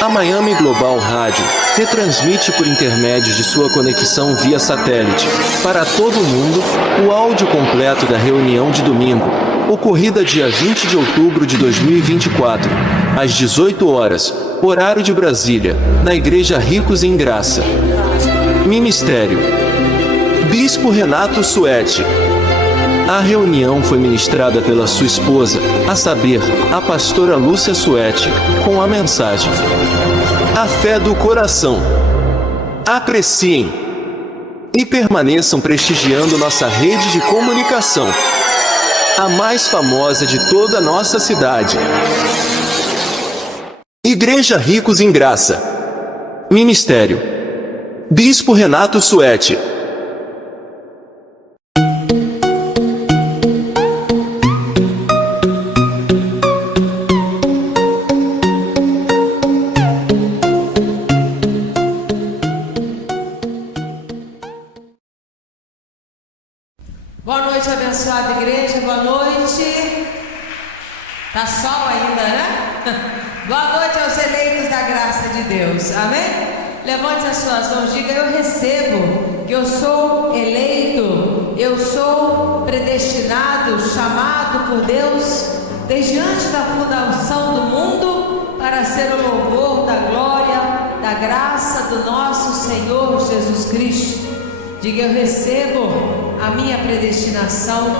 A Miami Global Rádio retransmite por intermédio de sua conexão via satélite para todo o mundo o áudio completo da reunião de domingo, ocorrida dia 20 de outubro de 2024, às 18 horas, horário de Brasília, na Igreja Ricos em Graça. Ministério: Bispo Renato Suete. A reunião foi ministrada pela sua esposa, a saber, a pastora Lúcia Suete, com a mensagem: A fé do coração. Apreciem e permaneçam prestigiando nossa rede de comunicação, a mais famosa de toda a nossa cidade. Igreja Ricos em Graça. Ministério: Bispo Renato Suete. Boa noite, abençoada igreja, boa noite. Tá sol ainda, né? Boa noite aos eleitos da graça de Deus, amém? Levante as suas mãos, diga: eu recebo, que eu sou eleito, eu sou predestinado, chamado por Deus, desde antes da fundação do mundo, para ser o louvor da glória, da graça do nosso Senhor Jesus Cristo. Diga: eu recebo a minha predestinação,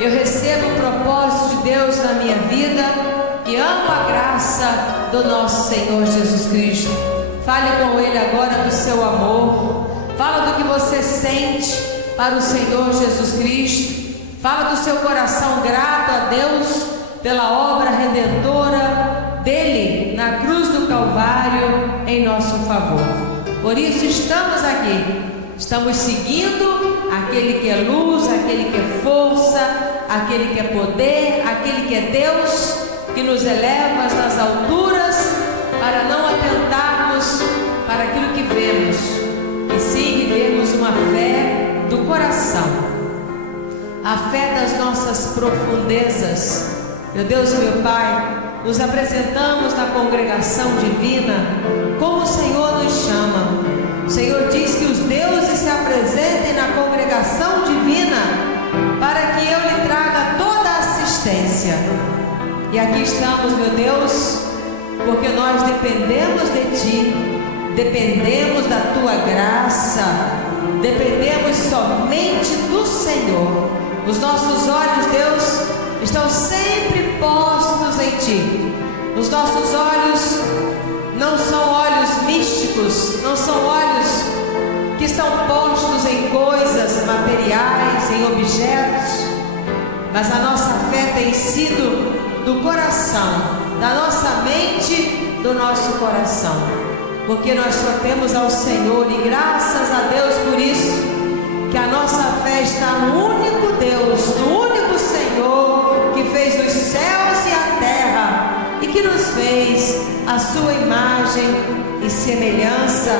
eu recebo o propósito de Deus na minha vida e amo a graça do nosso Senhor Jesus Cristo. Fale com Ele agora do seu amor, fala do que você sente para o Senhor Jesus Cristo, fala do seu coração grato a Deus pela obra redentora dele na cruz do Calvário em nosso favor. Por isso estamos aqui, estamos seguindo aquele que é luz, aquele que é força, aquele que é poder, aquele que é Deus, que nos eleva nas alturas para não atentarmos para aquilo que vemos, e sim vivermos uma fé do coração, a fé das nossas profundezas. Meu Deus e meu Pai, nos apresentamos na congregação divina como o Senhor nos chama. O Senhor diz que os deuses se apresentem na congregação divina para que eu lhe traga toda a assistência. E aqui estamos, meu Deus, porque nós dependemos de Ti, dependemos da Tua graça, dependemos somente do Senhor. Os nossos olhos, Deus, estão sempre postos em Ti. Os nossos olhos não são olhos místicos, não são olhos que estão postos em coisas materiais, em objetos, mas a nossa fé tem sido do coração, da nossa mente, do nosso coração, porque nós só temos ao Senhor, e graças a Deus por isso, que a nossa fé está no único Deus, no único Senhor, que fez os céus e a terra, e que nos fez a sua imagem e semelhança,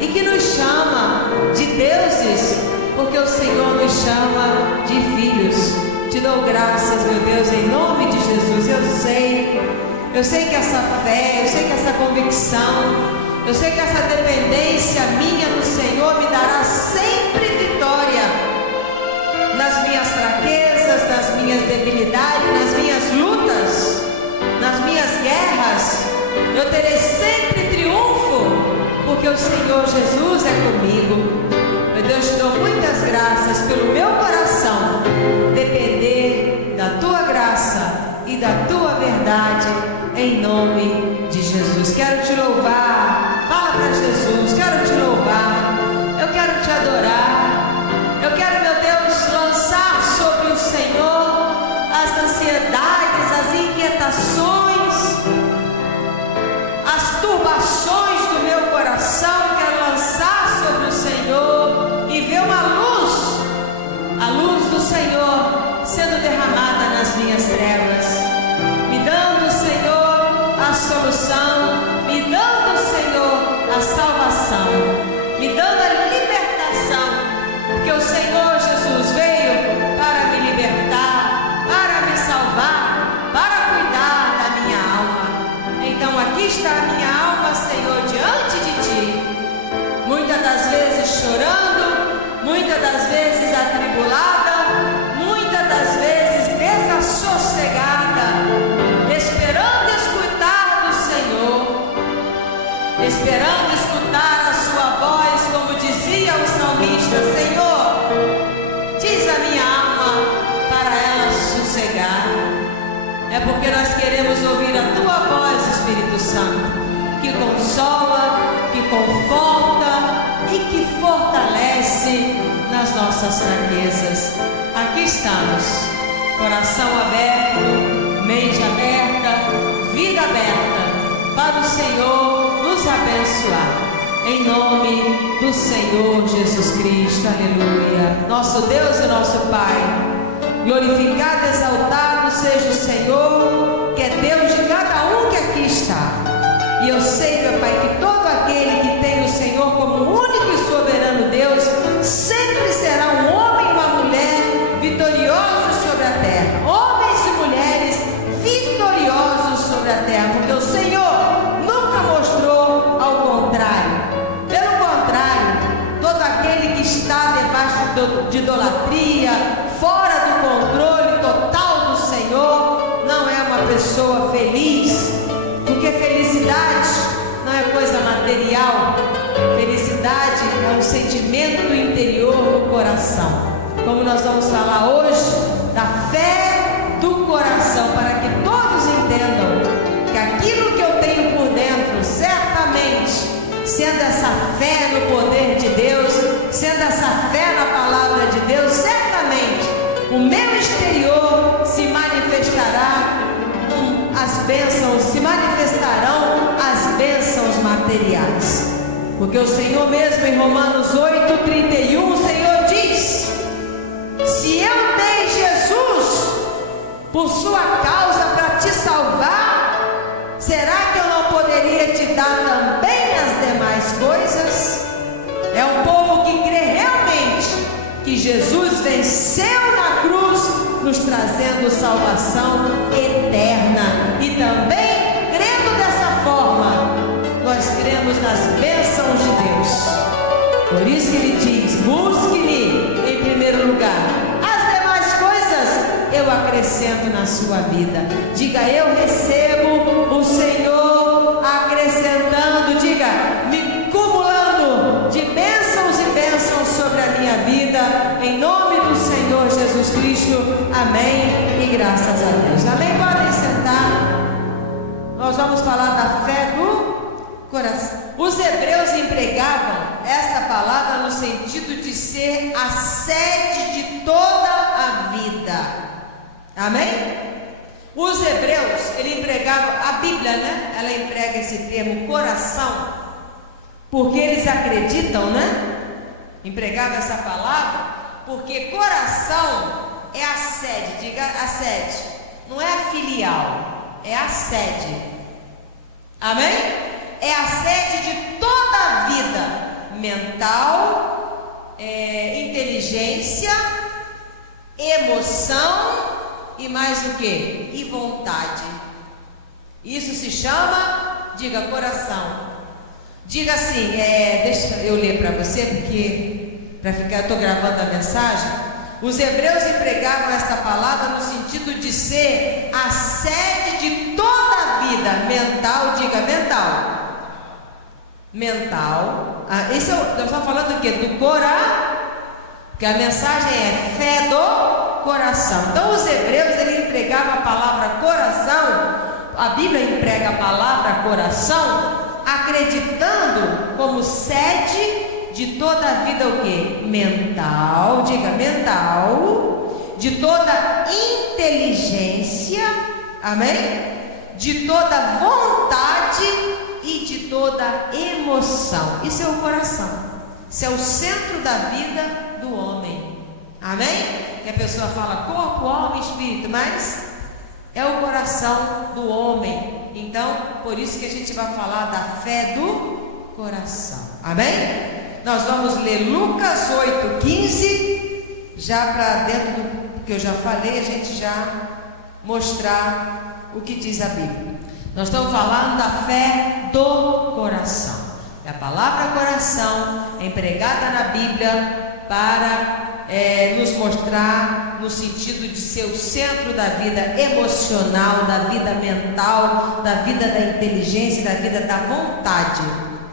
e que nos chama de deuses, porque o Senhor nos chama de filhos. Te dou graças, meu Deus, em nome de Jesus. Eu sei que essa fé, eu sei que essa convicção, eu sei que essa dependência minha no Senhor me dará sempre vitória nas minhas fraquezas, nas minhas debilidades, nas minhas lutas, nas minhas guerras. Eu terei sempre triunfo, porque o Senhor Jesus é comigo. Meu Deus, te dou muitas graças pelo meu coração depender da Tua graça e da Tua verdade, em nome de Jesus. Quero te louvar, fala para Jesus, quero te louvar, eu quero te adorar, eu quero, meu Deus, lançar sobre o Senhor as ansiedades, as inquietações, as turbações do meu coração. Quero lançar sobre o Senhor e ver uma luz, a luz do Senhor sendo derramada nas minhas trevas, me dando, Senhor, a solução, me dando, Senhor, a salvação, me dando a libertação, porque o Senhor Jesus veio para me libertar, para me salvar, para cuidar da minha alma. Então aqui está a minha alma fortalece nas nossas fraquezas. Aqui estamos, coração aberto, mente aberta, vida aberta, para o Senhor nos abençoar. Em nome do Senhor Jesus Cristo, aleluia. Nosso Deus e nosso Pai, glorificado, exaltado seja o Senhor, que é Deus de cada um que aqui está. E eu sei, meu Pai, que todo aquele que tem o Senhor como único e soberano Deus, sempre será um homem e uma mulher vitoriosos sobre a terra. Homens e mulheres vitoriosos sobre a terra, porque o Senhor nunca mostrou ao contrário. Pelo contrário, todo aquele que está debaixo de idolatria, fora do controle total do Senhor, não é uma pessoa feliz, porque felicidade não é coisa material. Felicidade é um sentimento interior do coração. Como nós vamos falar hoje da fé do coração, para que todos entendam que aquilo que eu tenho por dentro, certamente, sendo essa fé no poder de Deus, sendo essa fé na palavra de Deus, certamente o meu exterior se manifestará, as bênçãos se manifestarão, as bênçãos materiais. Porque o Senhor mesmo em Romanos 8:31, o Senhor diz: se eu dei Jesus por sua causa para te salvar, será que eu não poderia te dar também as demais coisas? É um povo que crê realmente que Jesus venceu na cruz, nos trazendo salvação eterna. E também, crendo dessa forma, nós cremos nas bênçãos de Deus. Por isso que ele diz: busque-me em primeiro lugar, as demais coisas eu acrescento na sua vida. Diga: eu recebo o Senhor acrescentando, diga, me cumulando de bênçãos e bênçãos sobre a minha vida, em nome do Senhor Jesus Cristo, amém e graças a Deus. Amém? Podem sentar. Nós vamos falar da fé do coração. Os hebreus empregavam esta palavra no sentido de ser a sede de toda a vida. Amém? Os hebreus, ele empregavam, a Bíblia, né? Ela emprega esse termo coração, porque eles acreditam, né? Empregava essa palavra, porque coração é a sede, diga a sede, não é a filial, é a sede. Amém? É a sede de toda a vida, mental, inteligência, emoção e mais o que? E vontade. Isso se chama, diga, coração. Diga assim, deixa eu ler para você, porque para ficar, eu estou gravando a mensagem. Os hebreus empregavam esta palavra no sentido de ser a sede de toda a vida, mental, diga mental. Mental. Nós estamos falando do quê? Do coração. Porque a mensagem é fé do coração. Então os hebreus, ele empregavam a palavra coração, a Bíblia emprega a palavra coração, acreditando como sede de toda a vida o quê? Mental, diga mental, de toda inteligência, amém? De toda vontade e de toda emoção. Isso é o coração. Isso é o centro da vida do homem. Amém? Que a pessoa fala corpo, alma e espírito, mas é o coração do homem. Então, por isso que a gente vai falar da fé do coração. Amém? Nós vamos ler Lucas 8:15, já para dentro do que eu já falei, a gente já mostrar o que diz a Bíblia. Nós estamos falando da fé do coração. A palavra coração é empregada na Bíblia para nos mostrar no sentido de ser o centro da vida emocional, da vida mental, da vida da inteligência, da vida da vontade.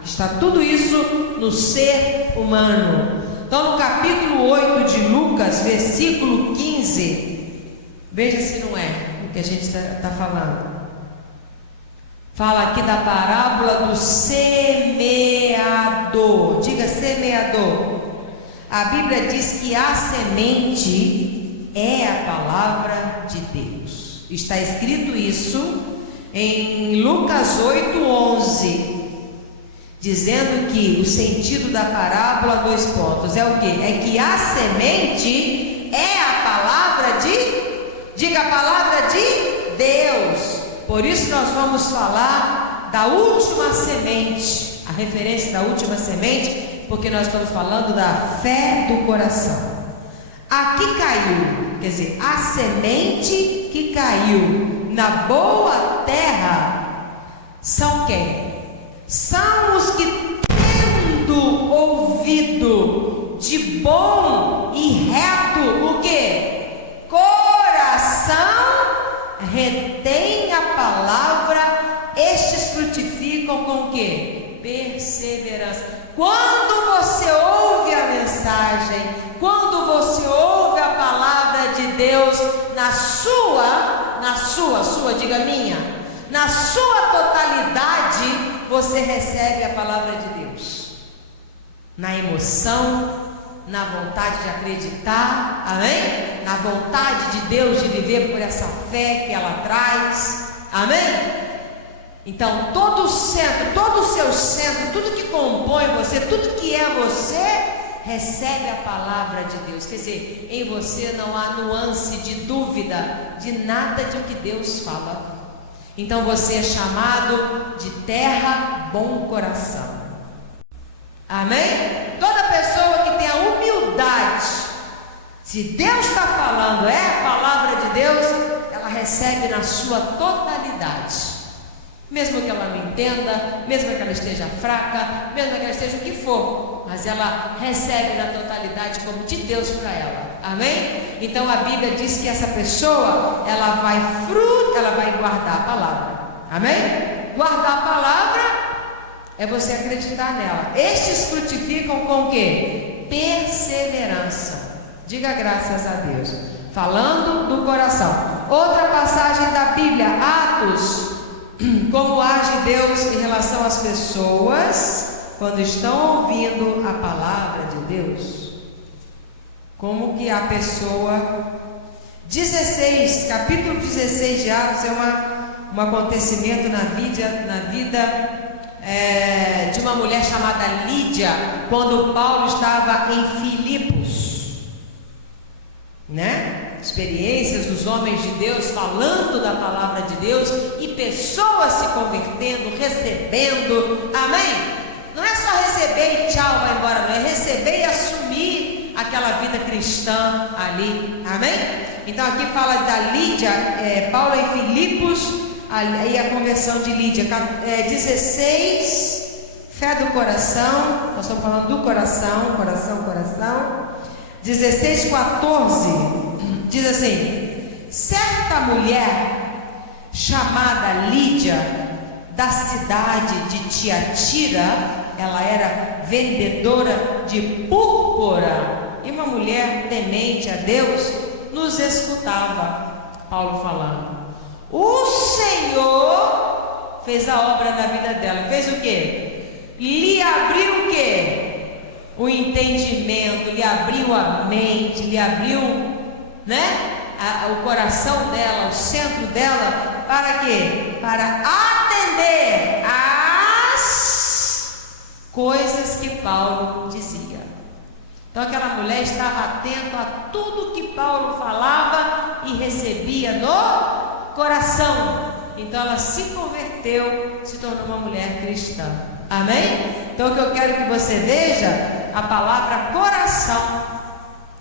Está tudo isso no ser humano. Então, no capítulo 8 de Lucas, versículo 15, veja se não é o que a gente está falando. Fala aqui da parábola do semeador. Diga semeador. A Bíblia diz que a semente é a palavra de Deus. Está escrito isso em Lucas 8:11, dizendo que o sentido da parábola, 2 pontos, é o quê? É que a semente é a palavra diga a palavra de Deus. Por isso nós vamos falar da última semente, a referência da última semente, porque nós estamos falando da fé do coração. Aqui caiu, quer dizer, a semente que caiu na boa terra são quem? São os que, tendo ouvido de bom e reto, o que? Coração, retém a palavra, estes frutificam com o que? Perseverança. Quando você ouve a mensagem, quando você ouve a palavra de Deus na sua, diga minha, na sua totalidade, você recebe a palavra de Deus, na emoção, na vontade de acreditar, amém? Na vontade de Deus de viver por essa fé que ela traz, amém? Então todo o centro, todo o seu centro, tudo que compõe você, tudo que é você, recebe a palavra de Deus. Quer dizer, em você não há nuance de dúvida de nada de o que Deus fala. Então você é chamado de terra bom coração. Amém? Toda pessoa que tem a humildade, se Deus está falando, é a palavra de Deus, ela recebe na sua totalidade. Mesmo que ela não entenda, mesmo que ela esteja fraca, mesmo que ela esteja o que for, mas ela recebe na totalidade como de Deus para ela. Amém? Então a Bíblia diz que essa pessoa, ela vai guardar a palavra. Amém? Guardar a palavra é você acreditar nela. Estes frutificam com o quê? Perseverança. Diga graças a Deus. Falando do coração. Outra passagem da Bíblia, Atos. Como age Deus em relação às pessoas quando estão ouvindo a palavra de Deus? Como que a pessoa... capítulo 16 de Atos é um acontecimento na vida de uma mulher chamada Lídia, quando Paulo estava em Filipos, né? Experiências dos homens de Deus falando da palavra de Deus e pessoas se convertendo, recebendo, amém? Não é só receber e tchau, vai embora, não, é receber e assumir aquela vida cristã ali, amém? Então aqui fala da Lídia, Paulo em Filipos, aí a conversão de Lídia, 16, fé do coração, nós estamos falando do coração, 16:14. Diz assim: certa mulher chamada Lídia, da cidade de Tiatira, ela era vendedora de púrpura, e uma mulher temente a Deus nos escutava. Paulo falando. O Senhor fez a obra na vida dela. Fez o quê? Lhe abriu o quê? O entendimento, lhe abriu a mente, lhe abriu, o coração dela, o centro dela, para quê? Para atender às coisas que Paulo dizia. Então aquela mulher estava atenta a tudo que Paulo falava e recebia no coração. Então ela se converteu, se tornou uma mulher cristã. Amém? Então o que eu quero que você veja, a palavra coração.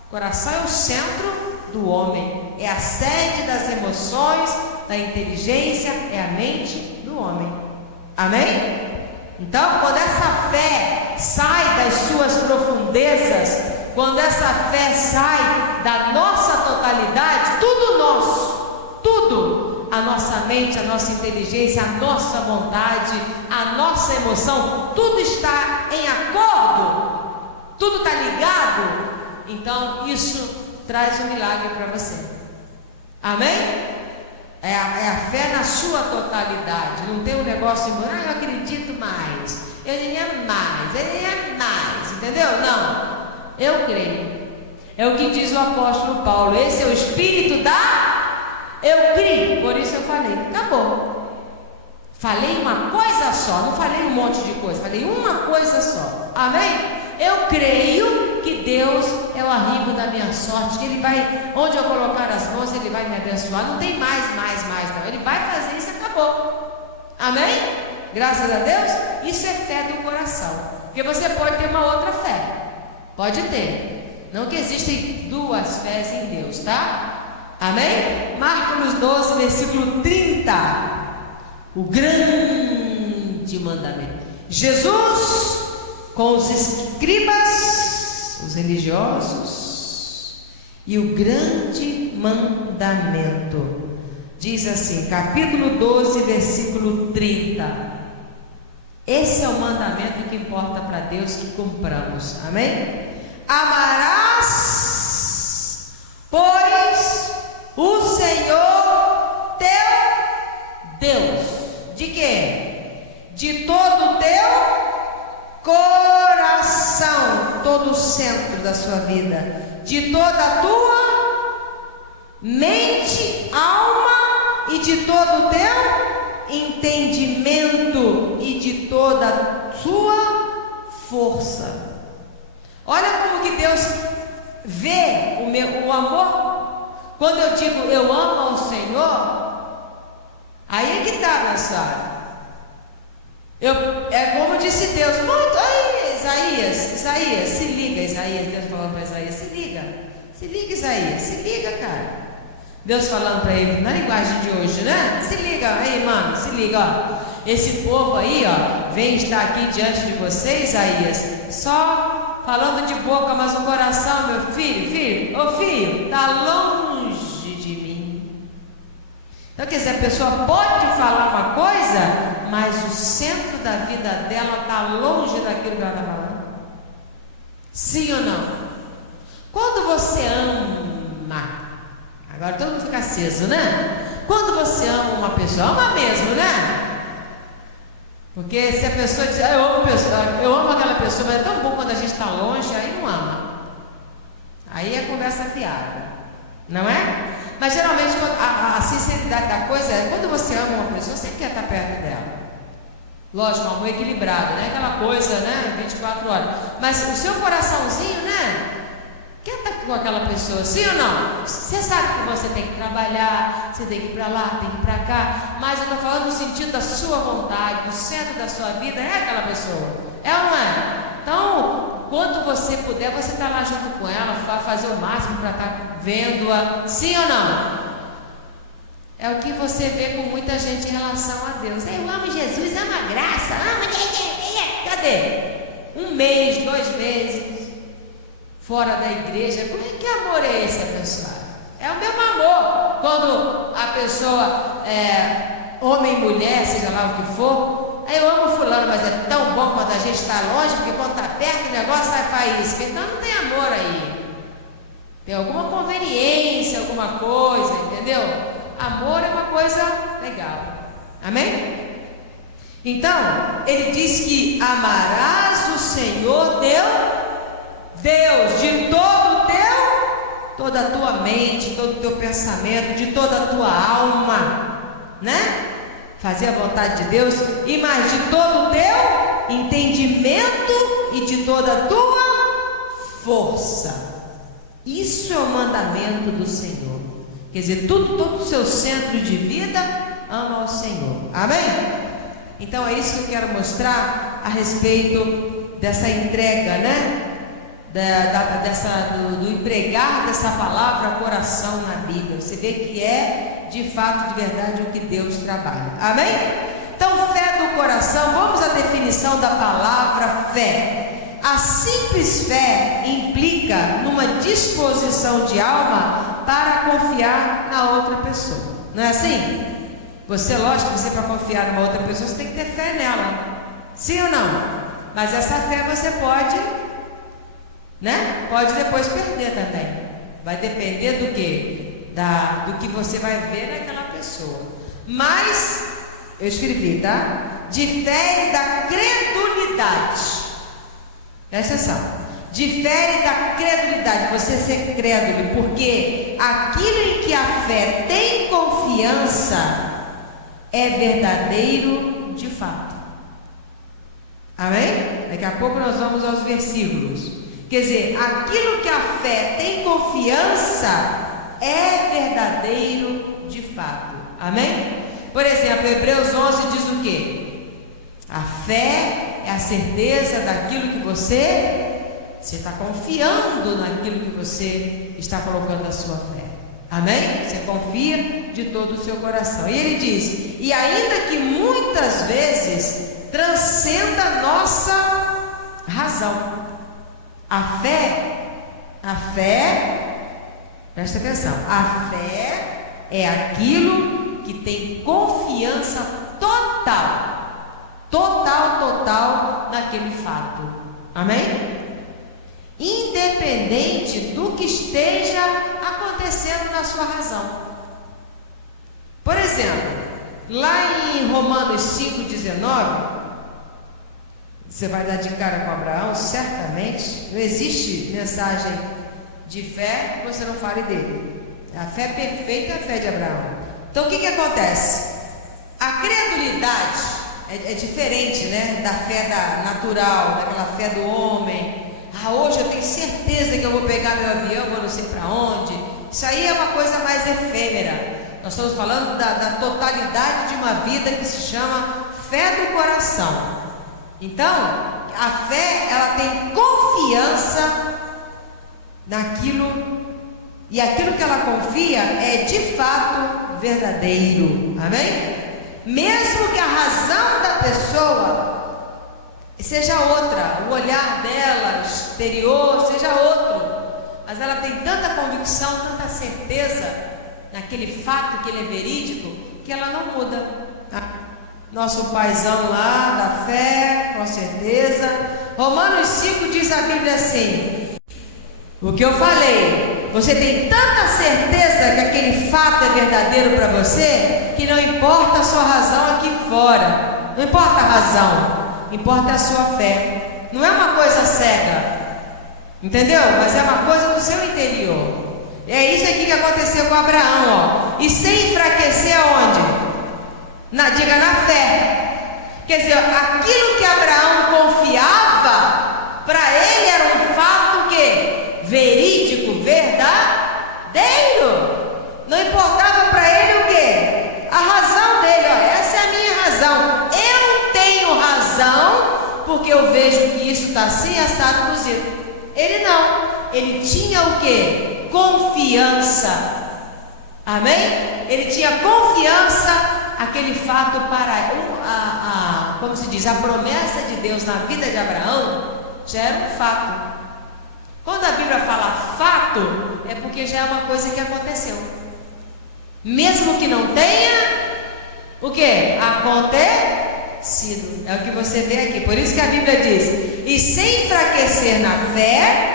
Coração é o centro do homem, é a sede das emoções, da inteligência, é a mente do homem. Amém? Então, quando essa fé sai das suas profundezas, quando essa fé sai da nossa totalidade, tudo nosso, tudo, a nossa mente, a nossa inteligência, a nossa vontade, a nossa emoção, tudo está em acordo, tudo está ligado. Então isso traz um milagre para você. Amém? É a fé na sua totalidade. Não tem um negócio de, eu acredito mais, ele é mais, entendeu? Não. Eu creio. É o que diz o apóstolo Paulo. Esse é o espírito da eu creio. Por isso eu falei, acabou. Falei uma coisa só, não falei um monte de coisa, falei uma coisa só. Amém? Eu creio que Deus é o arrimo da minha sorte, que Ele vai, onde eu colocar as mãos, Ele vai me abençoar. Não tem mais não. Ele vai fazer isso e acabou. Amém? Graças a Deus. Isso é fé do coração. Porque você pode ter uma outra fé. Pode ter. Não que existem duas fés em Deus, tá? Amém? Marcos 12, versículo 30. O grande mandamento. Jesus com os escribas, os religiosos, e o grande mandamento. Diz assim, capítulo 12, versículo 30. Esse é o mandamento que importa para Deus, que cumpramos. Amém? Amarás, pois, o Senhor teu Deus. De quê? De todo o teu coração, todo o centro da sua vida, de toda a tua mente, alma e de todo o teu entendimento e de toda a sua força. Olha como que Deus vê o amor. Quando eu digo eu amo ao Senhor, aí é que está, minha senhora. É como disse Deus, muito, aí, Isaías, se liga, Isaías, Deus falando para Isaías, se liga, Isaías, se liga, cara. Deus falando para ele, na linguagem de hoje, né? Se liga, aí, mano, se liga, ó. Esse povo aí, ó, vem estar aqui diante de você, Isaías, só falando de boca, mas o coração, meu filho, tá longe de mim. Então, quer dizer, a pessoa pode falar uma coisa, mas o centro da vida dela está longe daquilo que ela está falando. Sim ou não? Quando você ama, agora todo mundo fica aceso, né? Quando você ama uma pessoa, ama mesmo, né? Porque se a pessoa diz, eu amo aquela pessoa, mas é tão bom quando a gente está longe, aí não ama. Aí é conversa fiada, não é? Mas geralmente a sinceridade da coisa é quando você ama uma pessoa, você quer estar perto dela. Lógico, um amor equilibrado, né? Aquela coisa, né? 24 horas. Mas o seu coraçãozinho, né? Quer estar com aquela pessoa, sim ou não? Você sabe que você tem que trabalhar, você tem que ir para lá, tem que ir para cá. Mas eu estou falando no sentido da sua vontade, do centro da sua vida, é aquela pessoa. É ou não é? Então, quando você puder, você está lá junto com ela, vai fazer o máximo para estar vendo-a, sim ou não? É o que você vê com muita gente em relação a Deus. Eu amo Jesus, amo a graça, amo. Cadê? 1 mês, 2 meses fora da igreja. Que amor é esse, pessoal? É o mesmo amor quando a pessoa homem e mulher, seja lá o que for. Eu amo fulano, mas é tão bom quando a gente está longe, porque quando está perto o negócio sai faísca. Então não tem amor aí. Tem alguma conveniência, alguma coisa, entendeu? Amor é uma coisa legal. Amém? Então, ele diz que amarás o Senhor teu Deus de toda a tua mente, todo o teu pensamento, de toda a tua alma, né? Fazer a vontade de Deus e mais de todo o teu entendimento e de toda a tua força. Isso é o mandamento do Senhor. Quer dizer, todo o seu centro de vida ama ao Senhor. Amém? Então é isso que eu quero mostrar a respeito dessa entrega, né? Do empregar dessa palavra coração na Bíblia. Você vê que é de fato, de verdade, o que Deus trabalha. Amém? Então, fé do coração, vamos à definição da palavra fé. A simples fé implica numa disposição de alma para confiar na outra pessoa. Não é assim? Você, lógico, para confiar numa outra pessoa, você tem que ter fé nela. Sim ou não? Mas essa fé você pode, né? Pode depois perder também. Vai depender do quê? Do que você vai ver naquela pessoa. Mas, eu escrevi, tá? De fé e da credulidade. Presta atenção. difere da credulidade, você ser crédulo, porque aquilo em que a fé tem confiança é verdadeiro de fato. Amém? Daqui a pouco nós vamos aos versículos. Quer dizer, aquilo que a fé tem confiança é verdadeiro de fato. Amém? Por exemplo, Hebreus 11 diz o quê? A fé é a certeza daquilo que você está confiando naquilo que você está colocando a sua fé. Amém? Você confia de todo o seu coração. E ele diz, e ainda que muitas vezes transcenda a nossa razão. A fé, presta atenção, a fé é aquilo que tem confiança total naquele fato. Amém? Independente do que esteja acontecendo na sua razão. Por exemplo, lá em Romanos 5,19, você vai dar de cara com Abraão, certamente. Não existe mensagem de fé que você não fale dele. A fé perfeita é a fé de Abraão. Então o que acontece? A credulidade é diferente, né, da fé natural, daquela fé do homem. Hoje eu tenho certeza que eu vou pegar meu avião, vou não sei para onde. Isso aí é uma coisa mais efêmera. Nós estamos falando da totalidade de uma vida que se chama fé do coração. Então, a fé, ela tem confiança naquilo, e aquilo que ela confia é de fato verdadeiro. Amém? Mesmo que a razão da pessoa seja outra, o olhar dela exterior seja outro, mas ela tem tanta convicção, tanta certeza naquele fato que ele é verídico, que ela não muda. Nosso paizão lá da fé, com certeza. Romanos 5 diz a Bíblia assim: o que eu falei, você tem tanta certeza que aquele fato é verdadeiro para você, que não importa a sua razão aqui fora, não importa a razão, importa a sua fé. Não é uma coisa cega, entendeu? Mas é uma coisa do seu interior. É isso aqui que aconteceu com Abraão, ó. E sem enfraquecer aonde? Diga na fé. Quer dizer, aquilo que Abraão confiava, para ele era um fato que verídico, verdadeiro. Não importava para ele o que? A razão dele. Ó, essa é a minha razão. Eu tenho razão porque eu vejo que isso está assim, assado, cozido. Ele não. Ele tinha o que? Confiança. Amém? Ele tinha confiança. Aquele fato como se diz, a promessa de Deus na vida de Abraão já era um fato. Quando a Bíblia fala fato, é porque já é uma coisa que aconteceu. Mesmo que não tenha, o que? Acontecido. É o que você vê aqui. Por isso que a Bíblia diz, e sem enfraquecer na fé,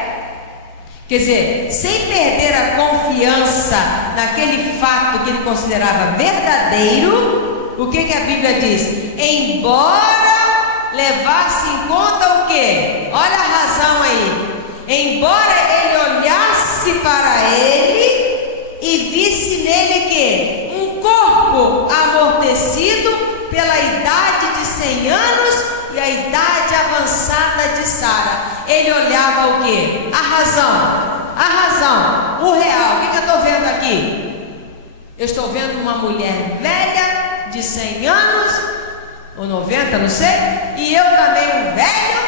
quer dizer, sem perder a confiança naquele fato que ele considerava verdadeiro, o que a Bíblia diz? Embora levasse em conta o que? Olha a razão aí. Embora ele olhasse para ele e visse nele que? Um corpo amortecido pela idade de 100 anos e a idade avançada de Sara. Ele olhava o que? A razão, o real. O que eu estou vendo aqui? Eu estou vendo uma mulher velha de 100 anos ou 90, não sei, e eu também um velho.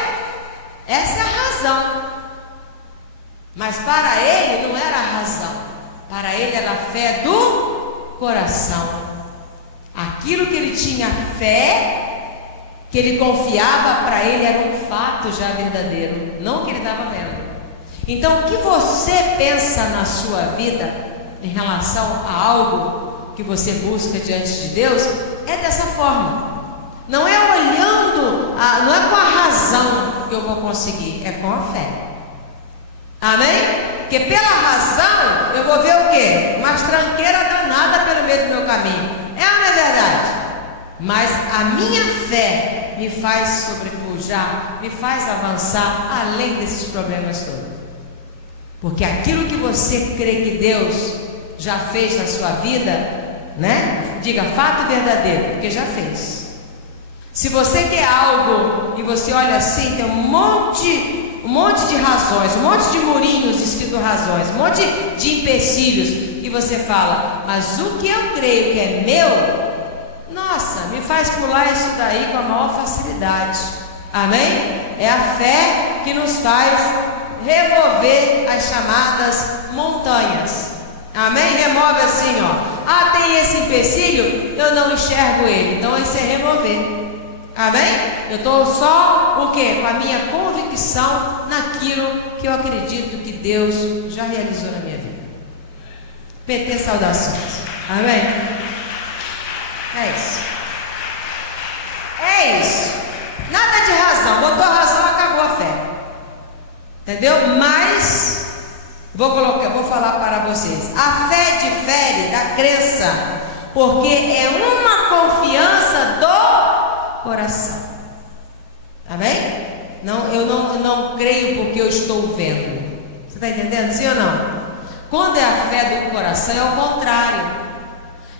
Essa é a razão. Mas para ele não era a razão, para ele era a fé do coração. Aquilo que ele tinha fé, que ele confiava, para ele era um fato já verdadeiro, não o que ele estava vendo. Então, o que você pensa na sua vida em relação a algo que você busca diante de Deus é dessa forma. Não é olhando, não é com a razão que eu vou conseguir, é com a fé. Amém? Porque pela razão eu vou ver o quê? Umas tranqueiras danadas pelo meio do meu caminho. É ou não é verdade? Mas a minha fé me faz sobrepujar, me faz avançar além desses problemas todos. Porque aquilo que você crê que Deus já fez na sua vida, né? Diga fato verdadeiro, porque já fez. Se você quer algo e você olha assim, tem um monte de razões, um monte de murinhos escrito razões, um monte de empecilhos, e você fala, mas o que eu creio que é meu, nossa, me faz pular isso daí com a maior facilidade. Amém? É a fé que nos faz remover as chamadas montanhas. Amém? Remove assim, ó. Ah, tem esse empecilho, eu não enxergo ele, então isso é remover. Amém? Eu estou só o quê? Com a minha convicção naquilo que eu acredito que Deus já realizou na minha vida. PT, saudações. Amém? É isso. É isso. Nada de razão. Botou a razão, acabou a fé. Entendeu? Mas vou falar para vocês. A fé difere da crença, porque é uma confiança do coração. Amém? Não, eu não creio porque eu estou vendo. Você está entendendo? Sim ou não? Quando é a fé do coração, é o contrário.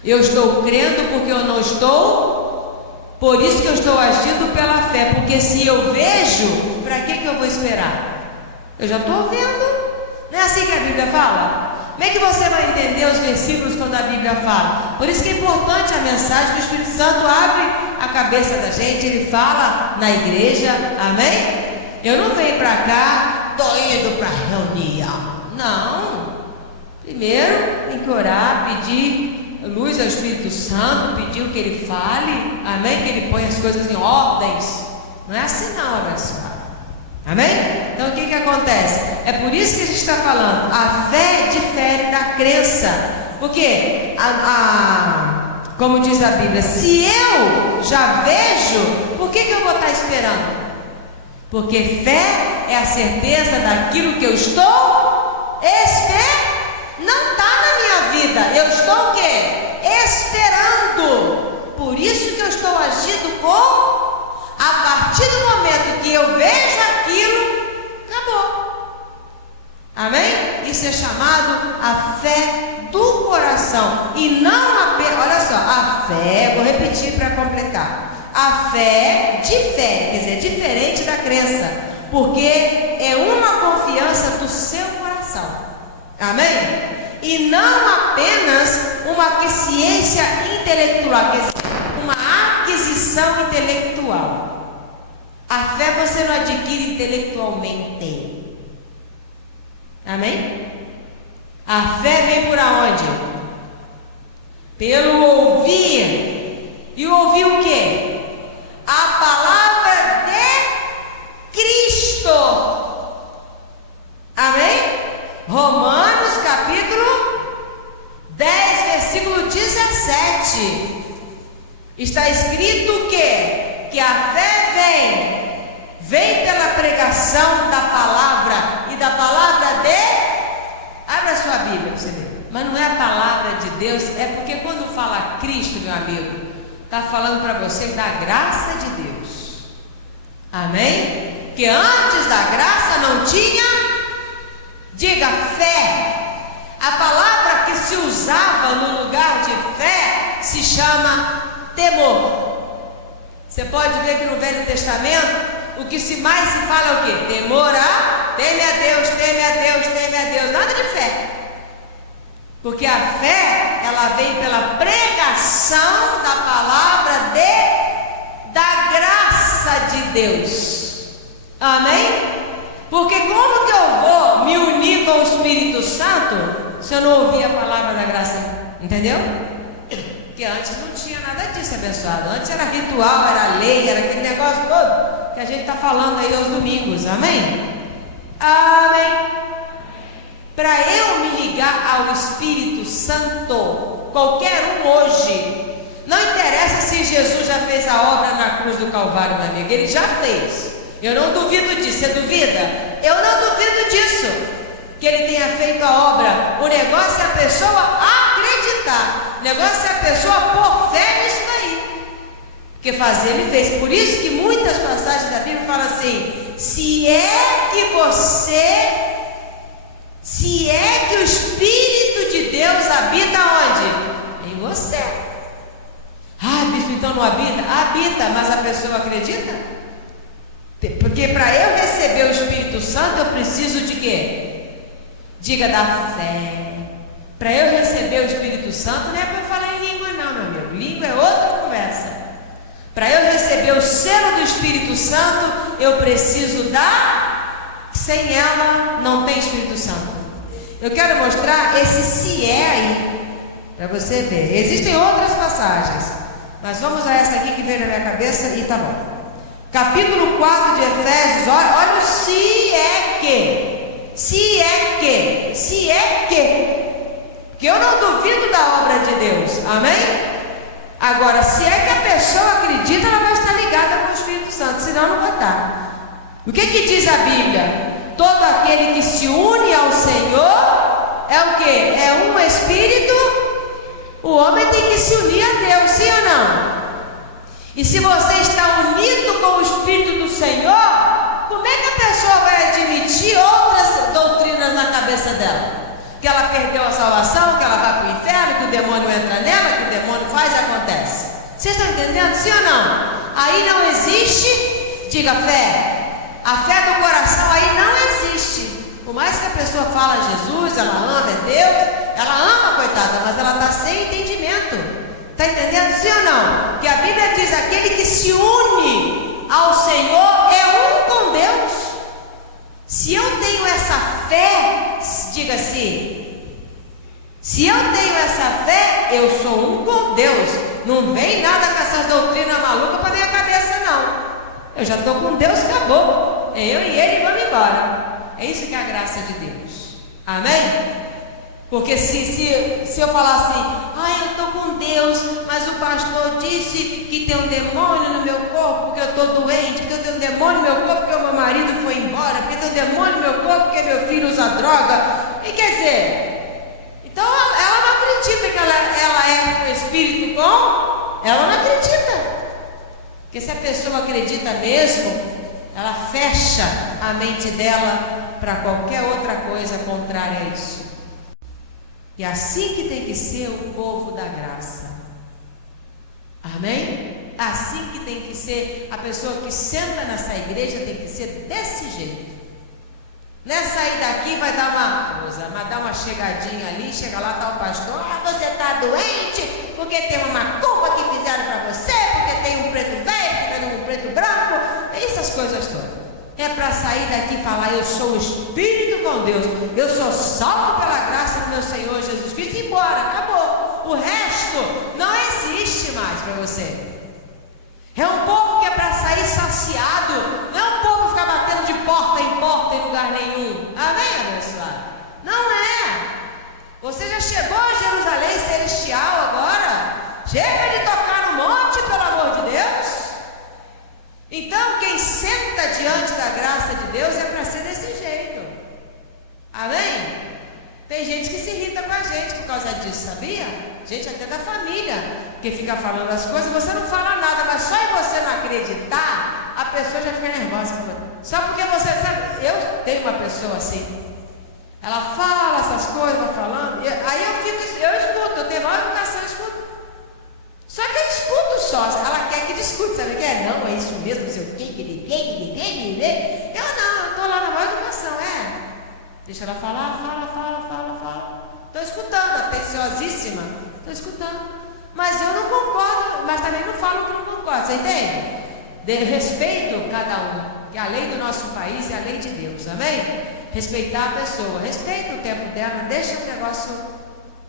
Eu estou crendo porque eu não estou, por isso que eu estou agindo pela fé. Porque se eu vejo, para que eu vou esperar? Eu já estou vendo. Não é assim que a Bíblia fala? Como é que você vai entender os versículos quando a Bíblia fala? Por isso que é importante a mensagem que o Espírito Santo abre a cabeça da gente. Ele fala na igreja, amém? Eu não venho para cá, estou indo para a reunião. Não. Primeiro tem que orar, pedir luz ao Espírito Santo, pediu que Ele fale, amém? Que Ele ponha as coisas em ordens. Não é assim não, abençoado. Amém? Então o que acontece? É por isso que a gente está falando, a fé difere da crença. Porque, como diz a Bíblia, se eu já vejo, por que eu vou estar esperando? Porque fé é a certeza daquilo que eu estou esperando. Não está na minha vida, eu estou o quê? Esperando. Por isso que eu estou agindo com. A partir do momento que eu vejo aquilo, acabou. Amém? Isso é chamado a fé do coração. E não apenas, olha só, a fé, vou repetir para completar. A fé difere, quer dizer, diferente da crença, porque é uma confiança do seu coração. Amém? E não apenas uma aquisiência intelectual, quer dizer, uma aquisição intelectual. A fé você não adquire intelectualmente. Amém? A fé vem por aonde? Pelo ouvir. E ouvir o quê? A palavra de Cristo. Amém? Romanos capítulo 10, versículo 17. Está escrito o quê? Que a fé vem pela pregação da palavra, e da palavra de... Abra a sua Bíblia para você ver. Mas não é a palavra de Deus, é porque quando fala Cristo, meu amigo, está falando para você da graça de Deus. Amém? Que antes da graça não tinha, diga, fé. A palavra que se usava no lugar de fé se chama temor. Você pode ver que no Velho Testamento o que mais se fala é o quê? Temor a, teme a Deus, teme a Deus, teme a Deus. Nada de fé. Porque a fé, ela vem pela pregação da palavra da graça de Deus. Amém? Porque como que eu vou me unir com o Espírito Santo se eu não ouvir a palavra da graça? Entendeu? Porque antes não tinha nada disso, abençoado. Antes era ritual, era lei, era aquele negócio todo que a gente está falando aí aos domingos. Amém? Amém. Para eu me ligar ao Espírito Santo, qualquer um hoje, não interessa se Jesus já fez a obra na cruz do Calvário, meu amigo, Ele já fez. Eu não duvido disso. Você duvida? Eu não duvido disso, que Ele tenha feito a obra. O negócio é a pessoa acreditar. O negócio é a pessoa pôr fé nisso daí. Porque fazer Ele fez. Por isso que muitos se é que o Espírito de Deus habita onde? Em você. Ah, bispo, então não habita? Habita, mas a pessoa acredita? Porque para eu receber o Espírito Santo eu preciso de quê? Diga, da fé. Para eu receber o Espírito Santo não é para eu falar em língua não, meu amigo. Língua é outra conversa. Para eu receber o selo do Espírito Santo, eu preciso dar. Sem ela, não tem Espírito Santo. Eu quero mostrar esse se é aí, para você ver. Existem outras passagens, mas vamos a essa aqui que veio na minha cabeça e tá bom. Capítulo 4 de Efésios, olha o se é que. Se é que. Se é que. Porque eu não duvido da obra de Deus, amém? Agora, se é que a pessoa acredita, ela vai estar ligada com o Espírito Santo, senão não vai estar. O que diz a Bíblia? Todo aquele que se une ao Senhor é o que? É um Espírito. O homem tem que se unir a Deus, sim ou não? E se você está unido com o Espírito do Senhor, como é que a pessoa vai admitir outras doutrinas na cabeça dela? Que ela perdeu a salvação, que ela vai para o inferno, que o demônio entra nela, que o demônio faz e acontece. Vocês estão entendendo? Sim ou não? Aí não existe, diga fé. A fé do coração aí não existe. Por mais que a pessoa fala Jesus, ela ama, é Deus, ela ama, coitada, mas ela está sem entendimento. Está entendendo? Sim ou não? Que a Bíblia diz, aquele que se une ao Senhor é um com Deus. Se eu tenho essa fé, diga assim, se eu tenho essa fé, eu sou um com Deus. Não vem nada com essas doutrinas malucas para minha cabeça não. Eu já estou com Deus, acabou. É eu e Ele, vamos embora. É isso que é a graça de Deus. Amém? Porque se eu falar assim, eu estou com Deus, mas o pastor disse que tem um demônio no meu corpo, porque eu estou doente, porque eu tenho um demônio no meu corpo, porque o meu marido foi embora, porque tem um demônio no meu corpo, porque meu filho usa droga. E quer dizer, então ela não acredita que ela é com o Espírito bom, ela não acredita. Porque se a pessoa acredita mesmo, ela fecha a mente dela para qualquer outra coisa contrária a isso. E assim que tem que ser o povo da graça. Amém? Assim que tem que ser a pessoa que senta nessa igreja, tem que ser desse jeito. Não é sair daqui, vai dar uma chegadinha ali, chega lá, está o pastor, você está doente, porque tem uma macumba que fizeram para você, porque tem um preto velho, porque tem um preto branco, essas coisas todas. É para sair daqui e falar, eu sou o Espírito com Deus, eu sou salvo pela graça do meu Senhor Jesus Cristo, e embora, acabou. O resto não existe mais para você. É um povo que é para sair saciado, não é um povo ficar batendo de porta em porta em lugar nenhum. Amém, abençoado? Não é. Você já chegou a Jerusalém celestial agora? Chega de tocar no monte, pelo amor de Deus. Então, quem senta diante da graça de Deus é para ser desse jeito. Amém? Tem gente que se irrita com a gente por causa disso, sabia? Gente até da família, que fica falando as coisas, você não fala nada, mas só em você não acreditar, a pessoa já fica nervosa. Só porque você sabe, eu tenho uma pessoa assim, ela fala essas coisas, vai falando, aí eu escuto, eu tenho maior educação, eu escuto. Só que eu discuto só, ela quer que discute, sabe o que é? Não, é isso mesmo, seu que eu não, eu estou lá na maior educação, deixa ela falar, fala. Estou escutando, atenciosíssima, estou escutando, mas eu não concordo, mas também não falo que não concordo, você entende? Respeito cada um, que a lei do nosso país é a lei de Deus, amém? Respeitar a pessoa, respeita o tempo dela, deixa o negócio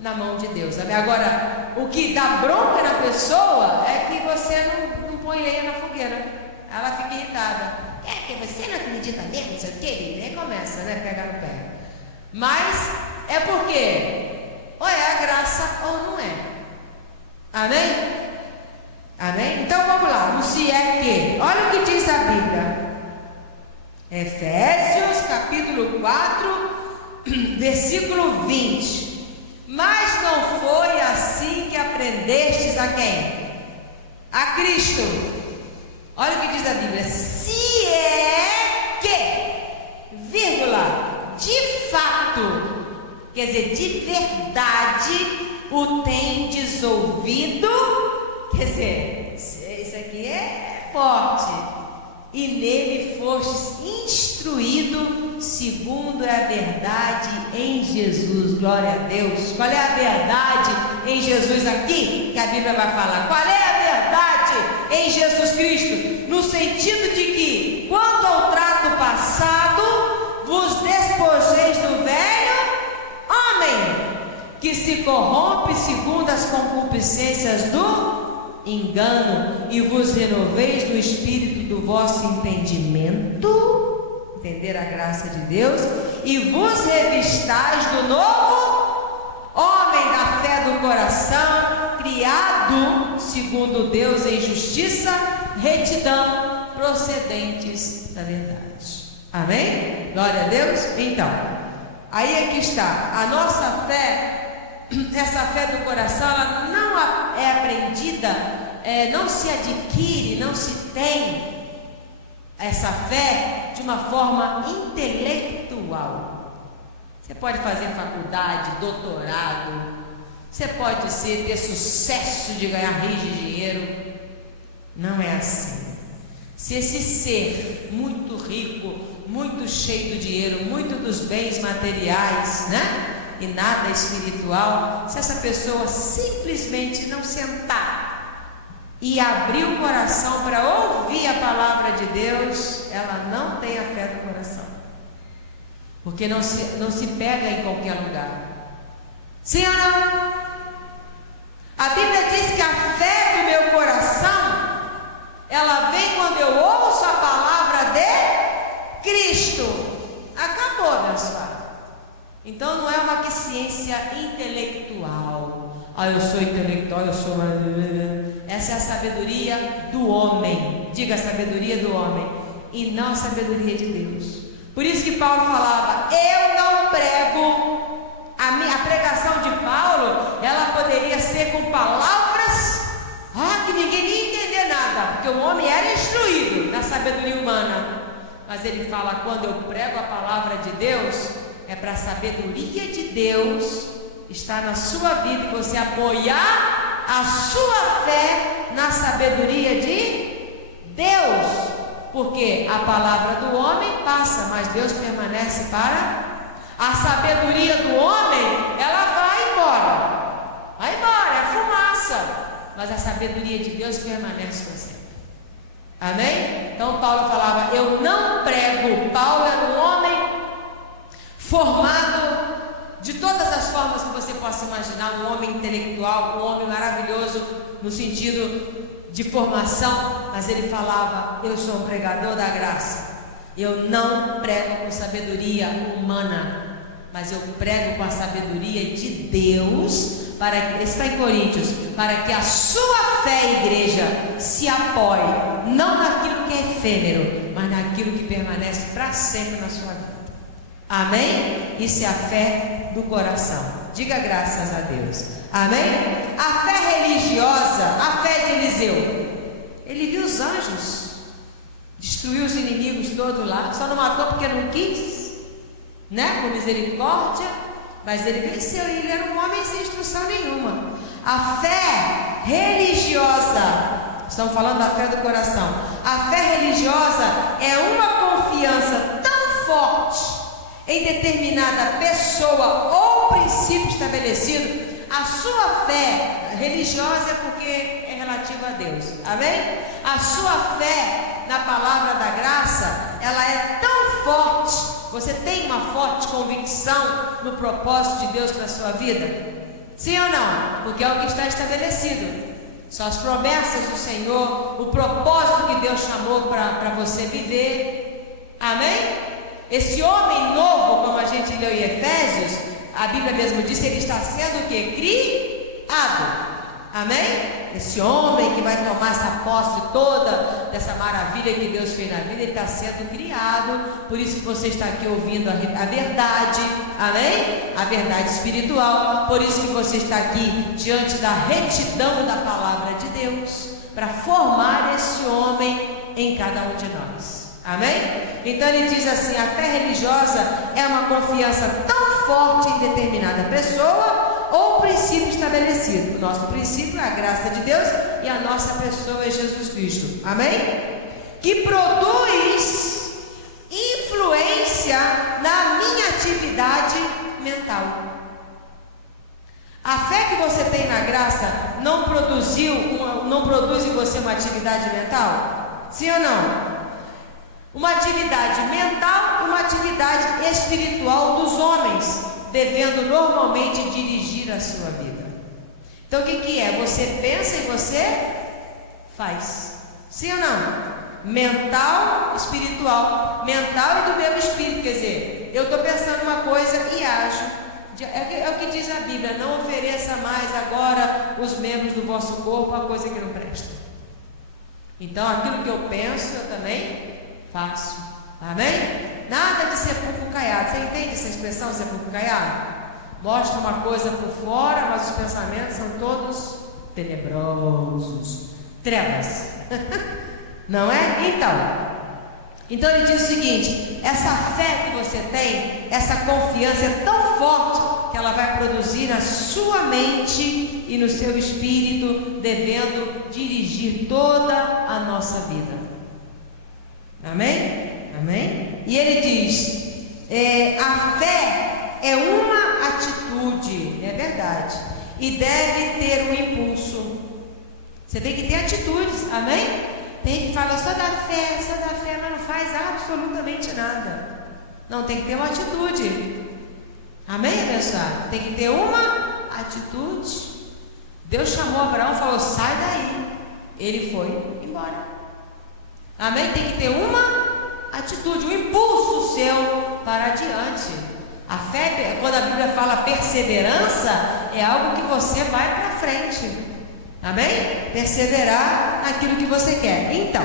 na mão de Deus, amém? Agora, o que dá bronca na pessoa é que você não põe lenha na fogueira, ela fica irritada. Porque você não acredita mesmo, não sei o que, nem começa, né, pegar no pé. Mas é porque ou é a graça ou não é. Amém? Amém? Então vamos lá, no se é que. Olha o que diz a Bíblia. Efésios capítulo 4, versículo 20. Mas não foi assim que aprendestes a quem? A Cristo. Olha o que diz a Bíblia. Se é que quer dizer, de verdade o tendes ouvido, quer dizer, isso aqui é forte, e nele fostes instruído segundo a verdade em Jesus. Glória a Deus. Qual é a verdade em Jesus aqui que a Bíblia vai falar? Qual é a verdade em Jesus Cristo? No sentido de que, quanto ao trato passado, vos despojeis do velho homem, que se corrompe segundo as concupiscências do engano, e vos renoveis no espírito do vosso entendimento, entender a graça de Deus, e vos revistais do novo homem da fé do coração, criado segundo Deus em justiça, retidão, procedentes da verdade. Amém? Glória a Deus. Então, aí aqui está a nossa fé. Essa fé do coração, ela não é aprendida, não se adquire, não se tem essa fé de uma forma intelectual. Você pode fazer faculdade, doutorado, você pode ter sucesso de ganhar rios de dinheiro. Não é assim. Se esse ser muito rico, muito cheio do dinheiro, muito dos bens materiais, né? E nada espiritual, se essa pessoa simplesmente não sentar e abrir o coração para ouvir a palavra de Deus, ela não tem a fé do coração, porque não se pega em qualquer lugar. Sim ou não? A Bíblia diz que a fé do meu coração, ela vem quando eu ouço a palavra de Cristo. Acabou, abençoado. Então não é uma ciência intelectual. Eu sou intelectual, eu sou... Essa é a sabedoria do homem. Diga, a sabedoria do homem, e não a sabedoria de Deus. Por isso que Paulo falava, eu não prego. A pregação de Paulo, ela poderia ser com palavras que ninguém ia entender nada, porque o homem era instruído na sabedoria humana. Mas ele fala, quando eu prego a palavra de Deus, é para a sabedoria de Deus estar na sua vida, e você apoiar a sua fé na sabedoria de Deus, porque a palavra do homem passa, mas Deus permanece para... A sabedoria do homem, ela vai embora, é fumaça, mas a sabedoria de Deus permanece para sempre. Amém? Então Paulo falava, eu não prego. Paulo era um homem formado de todas as formas que você possa imaginar, um homem intelectual, um homem maravilhoso no sentido de formação, mas ele falava, eu sou um pregador da graça, eu não prego com sabedoria humana, mas eu prego com a sabedoria de Deus, está em Coríntios, para que a sua fé, igreja, se apoie, não naquilo que é efêmero, mas naquilo que permanece para sempre na sua vida. Amém? Isso é a fé do coração. Diga graças a Deus. Amém? A fé religiosa, a fé de Eliseu, ele viu os anjos, destruiu os inimigos todos lá, só não matou porque não quis, né? Com misericórdia, mas ele venceu, e ele era um homem sem instrução nenhuma. A fé religiosa, estamos falando da fé do coração, a fé religiosa é uma confiança tão forte em determinada pessoa ou princípio estabelecido. A sua fé religiosa é porque é relativa a Deus, amém? A sua fé na palavra da graça, ela é tão forte, você tem uma forte convicção no propósito de Deus para a sua vida? Sim ou não? Porque é o que está estabelecido. São as promessas do Senhor, o propósito que Deus chamou para você viver, amém? Esse homem novo, como a gente leu em Efésios, a Bíblia mesmo diz que ele está sendo o quê? Criado. Amém? Esse homem que vai tomar essa posse toda dessa maravilha que Deus fez na vida, ele está sendo criado. Por isso que você está aqui ouvindo a verdade. Amém? A verdade espiritual. Por isso que você está aqui diante da retidão da palavra de Deus, para formar esse homem em cada um de nós. Amém? Então ele diz assim, a fé religiosa é uma confiança tão forte em determinada pessoa ou princípio estabelecido. O nosso princípio é a graça de Deus e a nossa pessoa é Jesus Cristo. Amém? Que produz influência na minha atividade mental. A fé que você tem na graça não produz em você uma atividade mental? Sim ou não? Uma atividade mental e uma atividade espiritual dos homens, devendo normalmente dirigir a sua vida. Então o que é? Você pensa e você faz. Sim ou não? Mental, espiritual. Mental e do meu espírito, quer dizer, eu estou pensando uma coisa e ajo. É o que diz a Bíblia: não ofereça mais agora os membros do vosso corpo a coisa que não presta. Então aquilo que eu penso, eu também faço. Amém? Nada de sepulcro caiado. Você entende essa expressão, sepulcro caiado? Mostra uma coisa por fora, mas os pensamentos são todos tenebrosos. Trevas. Não é? Então ele diz o seguinte: essa fé que você tem, essa confiança é tão forte que ela vai produzir na sua mente e no seu espírito, devendo dirigir toda a nossa vida. Amém? Amém? E ele diz: a fé é uma atitude, é verdade, e deve ter um impulso. Você tem que ter atitudes, amém? Tem que falar, eu sou da fé, mas não faz absolutamente nada. Não, tem que ter uma atitude. Amém, abençoado? Tem que ter uma atitude. Deus chamou Abraão e falou: sai daí. Ele foi embora. Amém? Tem que ter uma atitude, um impulso seu para adiante. A fé, quando a Bíblia fala perseverança, é algo que você vai para frente. Amém? Perseverar naquilo que você quer. Então,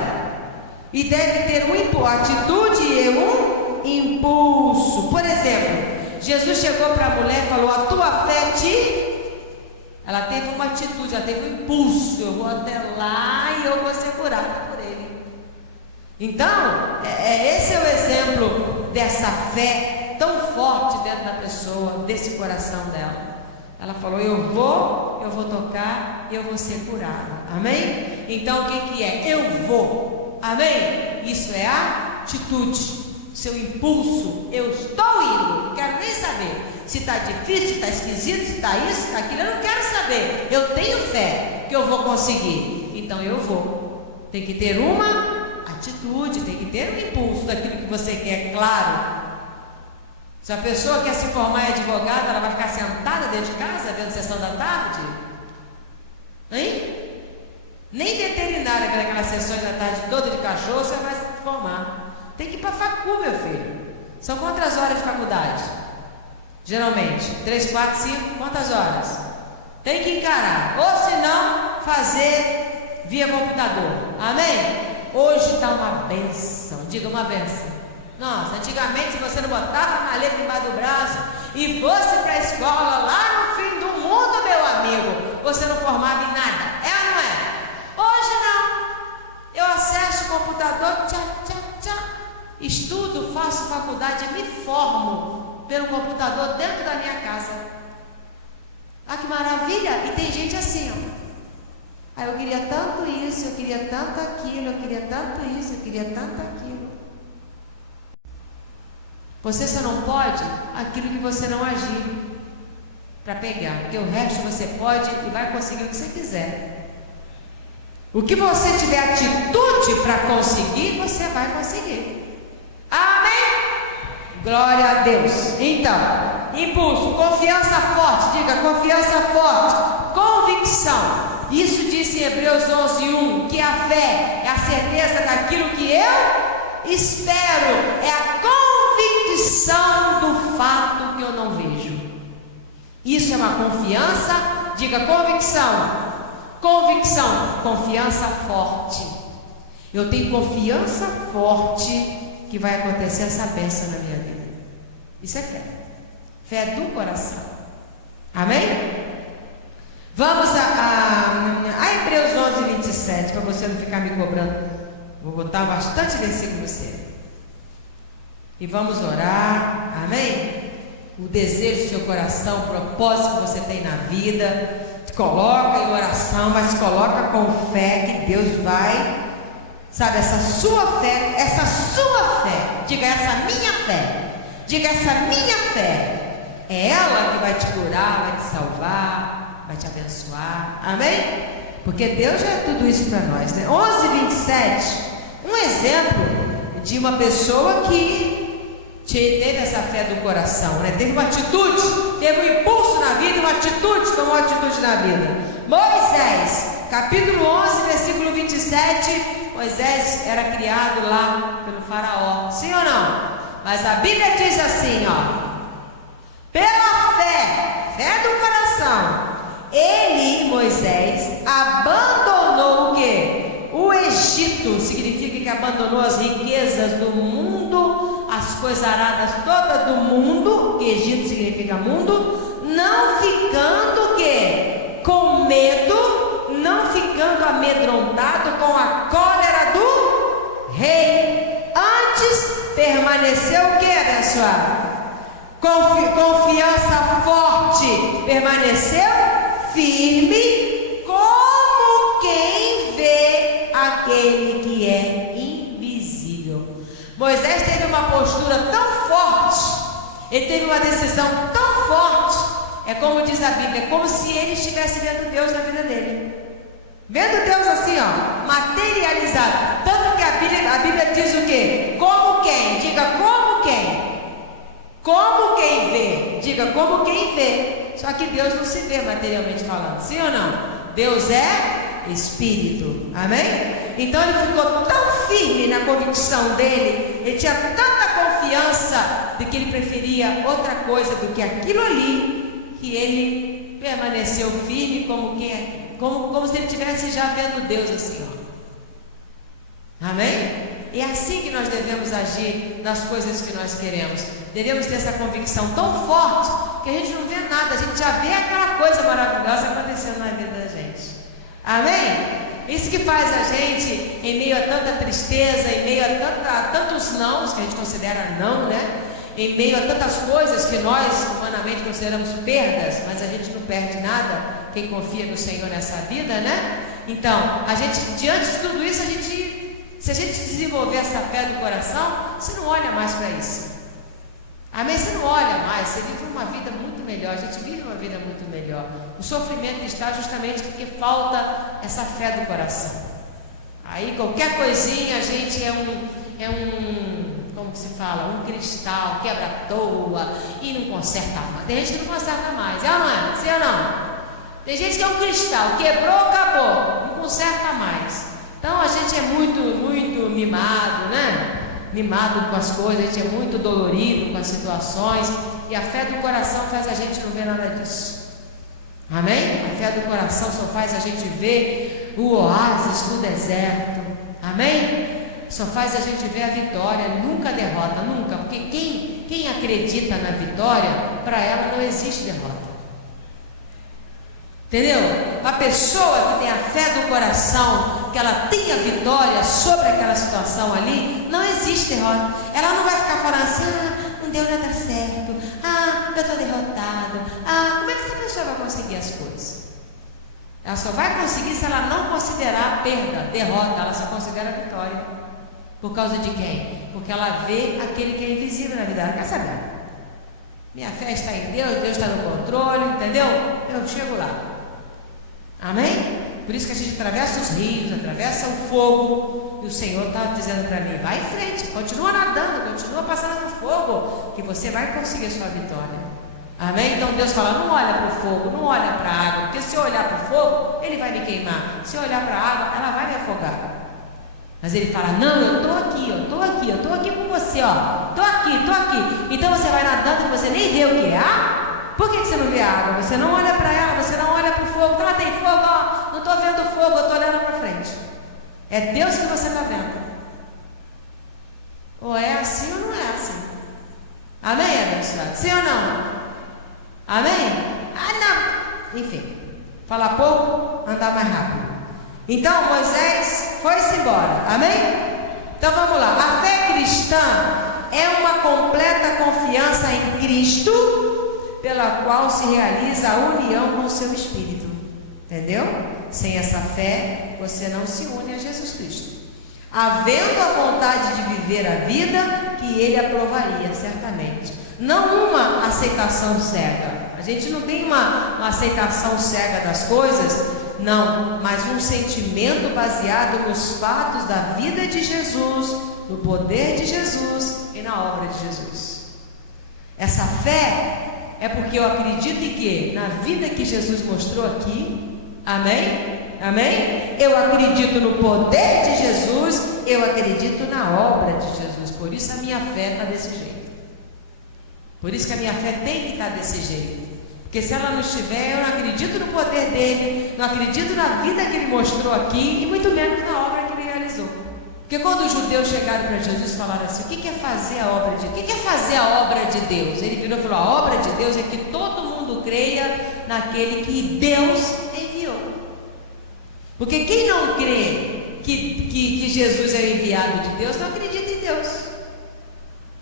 e deve ter uma atitude e um impulso. Por exemplo, Jesus chegou para a mulher e falou: a tua fé Ela teve uma atitude, ela teve um impulso. Eu vou até lá e eu vou ser curada por ele. Então, esse é o exemplo dessa fé tão forte dentro da pessoa, desse coração dela. Ela falou: eu vou tocar, eu vou ser curada. Amém? Então o que é? Eu vou. Amém? Isso é atitude. Seu impulso. Eu estou indo. Não quero nem saber se está difícil, se está esquisito, se está isso, se está aquilo. Eu não quero saber. Eu tenho fé que eu vou conseguir. Então eu vou. Tem que ter uma atitude, tem que ter um impulso daquilo que você quer, claro. Se a pessoa quer se formar em advogada, ela vai ficar sentada dentro de casa vendo sessão da tarde? Hein? Nem veterinária, aquelas sessões da tarde toda de cachorro, você vai se formar. Tem que ir para a facu, meu filho. São quantas horas de faculdade? Geralmente 3, 4, 5, quantas horas? Tem que encarar. Ou se não, fazer via computador. Amém? Hoje está uma benção. Diga, uma benção. Nossa, antigamente, se você não botava a maleta embaixo do braço e fosse para a escola lá no fim do mundo, meu amigo, você não formava em nada. É ou não é? Hoje não. Eu acesso o computador, estudo, faço faculdade, me formo pelo computador dentro da minha casa. Ah, que maravilha! E tem gente assim, ó. Ah, eu queria tanto isso, eu queria tanto aquilo, eu queria tanto isso, eu queria tanto aquilo. Você só não pode aquilo que você não agir para pegar, porque o resto você pode e vai conseguir o que você quiser. O que você tiver atitude para conseguir, você vai conseguir. Amém? Glória a Deus. Então, impulso, confiança forte, diga confiança forte, convicção. Isso disse em Hebreus 11:1, que a fé é a certeza daquilo que eu espero, é a convicção do fato que eu não vejo. Isso é uma confiança, diga convicção. Convicção, confiança forte. Eu tenho confiança forte que vai acontecer essa bênção na minha vida. Isso é fé. Fé do coração. Amém? Vamos a Hebreus 11:27, para você não ficar me cobrando. Vou botar bastante versículo cedo. E vamos orar. Amém? o desejo do seu coração, o propósito que você tem na vida, se coloca em oração, mas se coloca com fé que Deus vai, sabe, essa sua fé, diga essa minha fé, diga essa minha fé, é ela que vai te curar, vai te salvar, vai te abençoar, amém? Porque Deus já é tudo isso para nós, né? 11:27, um exemplo de uma pessoa que teve essa fé do coração, né? Teve uma atitude, teve um impulso na vida, uma atitude, tomou uma atitude na vida. Moisés, capítulo 11, versículo 27, Moisés era criado lá pelo faraó, sim ou não? Mas a Bíblia diz assim, ó, pela fé do coração, ele, Moisés, abandonou o quê? O Egito, significa que abandonou as riquezas do mundo, as coisas aradas todas do mundo, que Egito significa mundo, não ficando o quê? Com medo, não ficando amedrontado com a cólera do rei. Antes permaneceu o quê, abençoado? Confiança forte, permaneceu firme, como quem vê aquele que é invisível. Moisés teve uma postura tão forte, ele teve uma decisão tão forte, é como diz a Bíblia, como se ele estivesse vendo Deus na vida dele, vendo Deus assim, ó, materializado. Tanto que a Bíblia diz o quê? Como quem? Diga como quem? Como quem vê, diga como quem vê. Só que Deus não se vê materialmente falando, sim ou não? Deus é Espírito, amém? Então ele ficou tão firme na convicção dele, ele tinha tanta confiança de que ele preferia outra coisa do que aquilo ali, que ele permaneceu firme como se ele estivesse já vendo Deus assim, ó. Amém? É assim que nós devemos agir nas coisas que nós queremos. Devemos ter essa convicção tão forte que a gente não vê nada, a gente já vê aquela coisa maravilhosa acontecendo na vida da gente. Amém? Isso que faz a gente, em meio a tanta tristeza, em meio a tantos nãos, que a gente considera não, né? Em meio a tantas coisas que nós humanamente consideramos perdas, mas a gente não perde nada, quem confia no Senhor nessa vida, né? Então, a gente, diante de tudo isso, se a gente desenvolver essa fé do coração, você não olha mais para isso. Amém? Você não olha mais, você vive uma vida muito melhor, a gente vive uma vida muito melhor. O sofrimento está justamente porque falta essa fé do coração. Aí qualquer coisinha a gente como se fala, um cristal, quebra à toa e não conserta mais. Tem gente que não conserta mais, é ou não é? Sim ou não? Tem gente que é um cristal, quebrou, acabou, não conserta mais. Então a gente é muito, muito mimado, né? Mimado com as coisas, a gente é muito dolorido com as situações, e a fé do coração faz a gente não ver nada disso. Amém? A fé do coração só faz a gente ver o oásis do deserto. Amém? Só faz a gente ver a vitória, nunca a derrota, nunca, porque quem acredita na vitória, para ela não existe derrota. Entendeu? A pessoa que tem a fé do coração, que ela tem a vitória sobre aquela situação ali, não existe derrota. Ela não vai ficar falando assim, não deu nada certo, eu estou derrotado, como é que essa pessoa vai conseguir as coisas? Ela só vai conseguir se ela não considerar a perda, derrota, ela só considera a vitória. Por causa de quem? Porque ela vê aquele que é invisível na vida, ela quer saber. Minha fé está em Deus, Deus está no controle, entendeu? Eu chego lá. Amém? Por isso que a gente atravessa os rios, atravessa o fogo, e o Senhor está dizendo para mim, vai em frente, continua nadando, continua passando no fogo, que você vai conseguir a sua vitória. Amém? Então Deus fala, não olha para o fogo, não olha para a água, porque se eu olhar para o fogo, ele vai me queimar. Se eu olhar para a água, ela vai me afogar. Mas ele fala, não, eu estou aqui, eu estou aqui com você, ó, estou aqui. Então você vai nadando e você nem vê o que é. Por que você não vê a água? Você não olha para ela, você não olha para o fogo. Tá, tem fogo, ó, não estou vendo o fogo, eu estou olhando para frente. É Deus que você está vendo. Ou é assim ou não é assim. Amém, abençoado? Sim ou não? Amém? Não. Enfim, falar pouco, andar mais rápido. Então Moisés foi-se embora. Amém? Então vamos lá. A fé cristã é uma completa confiança em Cristo pela qual se realiza a união com o seu Espírito. Entendeu? Sem essa fé, você não se une a Jesus Cristo. Havendo a vontade de viver a vida que Ele aprovaria, certamente. Não uma aceitação cega. A gente não tem uma aceitação cega das coisas, não, mas um sentimento baseado nos fatos da vida de Jesus, no poder de Jesus e na obra de Jesus. Essa fé é porque eu acredito em que? Na vida que Jesus mostrou aqui, amém? Amém? Eu acredito no poder de Jesus, eu acredito na obra de Jesus, por isso a minha fé está desse jeito. Por isso que a minha fé tem que estar desse jeito. Porque se ela não estiver, eu não acredito no poder dele, não acredito na vida que ele mostrou aqui, e muito menos na obra que ele realizou. Porque quando os judeus chegaram para Jesus e falaram assim, o que é fazer a obra de Deus? O que é fazer a obra de Deus? Ele virou e falou, a obra de Deus é que todo mundo creia naquele que Deus enviou. Porque quem não crê que Jesus é enviado de Deus, não acredita em Deus.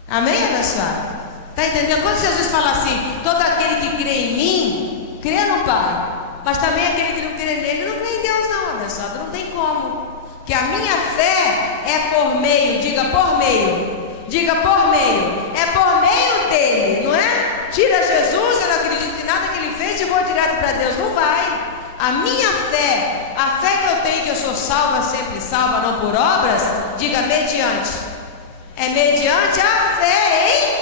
Amém, abençoado? Está entendendo? Quando Jesus fala assim, todo aquele que crê em mim, crê no Pai. Mas também aquele que não crê nele, não crê em Deus não, abençoado. Não tem como. Que a minha fé é por meio, diga por meio. Diga por meio. É por meio dele, não é? Tira Jesus, eu não acredito em nada que ele fez e vou direto para Deus. Não vai. A minha fé, a fé que eu tenho, que eu sou salva, sempre salva, não por obras, diga mediante. É mediante a fé, hein?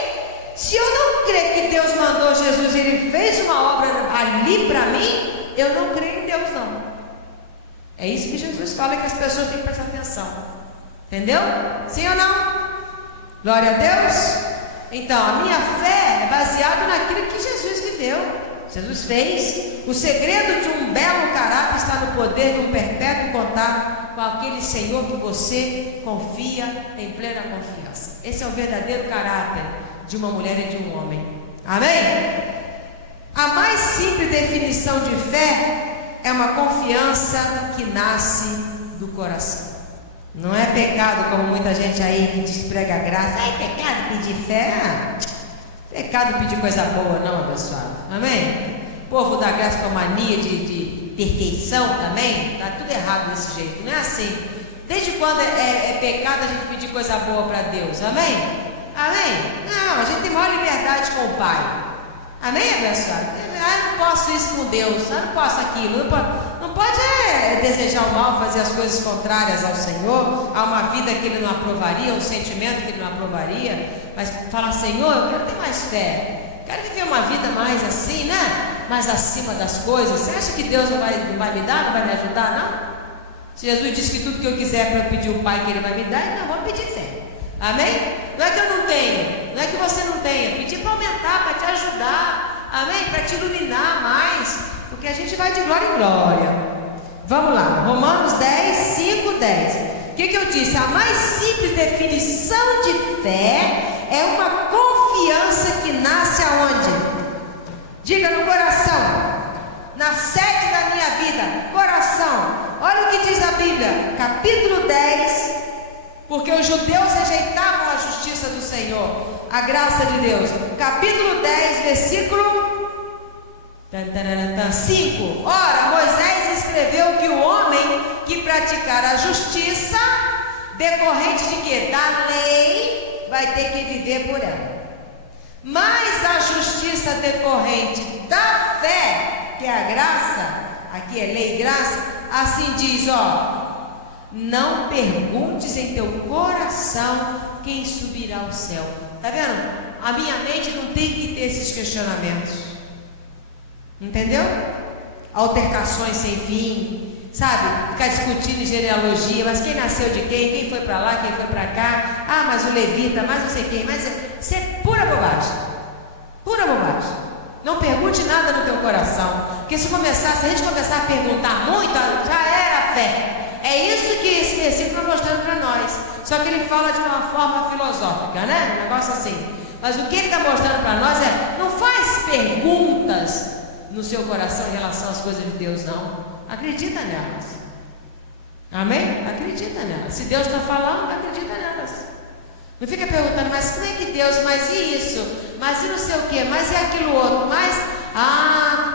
Se eu não crer que Deus mandou Jesus e Ele fez uma obra ali para mim, eu não creio em Deus não. É isso que Jesus fala, que as pessoas têm que prestar atenção. Entendeu? Sim ou não? Glória a Deus. Então, a minha fé é baseada naquilo que Jesus viveu, Jesus fez. O segredo de um belo caráter está no poder de um perpétuo contato com aquele Senhor que você confia em plena confiança. Esse é o verdadeiro caráter de uma mulher e de um homem. Amém? A mais simples definição de fé é uma confiança que nasce do coração. Não é pecado, como muita gente aí que desprega a graça. É pecado pedir fé? Pecado pedir coisa boa, não, abençoado. Amém? O povo da graça com mania de perfeição também. Está tudo errado desse jeito. Não é assim. Desde quando é pecado a gente pedir coisa boa para Deus? Amém? Amém? Não, a gente tem maior liberdade com o Pai. Amém, abençoado? Eu não posso isso com Deus, eu não posso aquilo. Não pode desejar o mal, fazer as coisas contrárias ao Senhor, a uma vida que Ele não aprovaria, um sentimento que Ele não aprovaria. Mas falar, Senhor, eu quero ter mais fé, quero viver uma vida mais assim, né? Mais acima das coisas. Você acha que Deus não vai me dar, não vai me ajudar, não? Se Jesus disse que tudo que eu quiser para eu pedir o Pai que Ele vai me dar, então eu vou pedir fé. Amém? Não é que eu não tenho, não é que você não tenha, pedir para aumentar, para te ajudar, amém? Para te iluminar mais, porque a gente vai de glória em glória. Vamos lá, Romanos 10, 5, 10. O que eu disse? A mais simples definição de fé é uma confiança que nasce aonde? Diga, no coração, na sede da minha vida, coração. Olha o que diz a Bíblia, capítulo 10. Porque os judeus rejeitavam a justiça do Senhor, a graça de Deus. Capítulo 10, versículo 5. Ora, Moisés escreveu que o homem que praticar a justiça, decorrente de quê? Da lei, vai ter que viver por ela. Mas a justiça decorrente da fé, que é a graça, aqui é lei e graça, assim diz, ó. Não perguntes em teu coração quem subirá ao céu. Está vendo? A minha mente não tem que ter esses questionamentos. Entendeu? Altercações sem fim, sabe? Ficar discutindo genealogia, mas quem nasceu de quem foi para lá, quem foi para cá. Ah, mas o levita, mas não sei quem. Mas isso é pura bobagem. Pura bobagem. Não pergunte nada no teu coração. Porque se a gente começar a perguntar muito, já era a fé. É isso que esse versículo está mostrando para nós. Só que ele fala de uma forma filosófica, né? Um negócio assim. Mas o que ele está mostrando para nós é: não faz perguntas no seu coração em relação às coisas de Deus, não. Acredita nelas. Amém? Acredita nelas. Se Deus está falando, acredita nelas. Não fica perguntando, mas como é que Deus, mas e isso? mas e não sei o que, mas é aquilo outro, mas,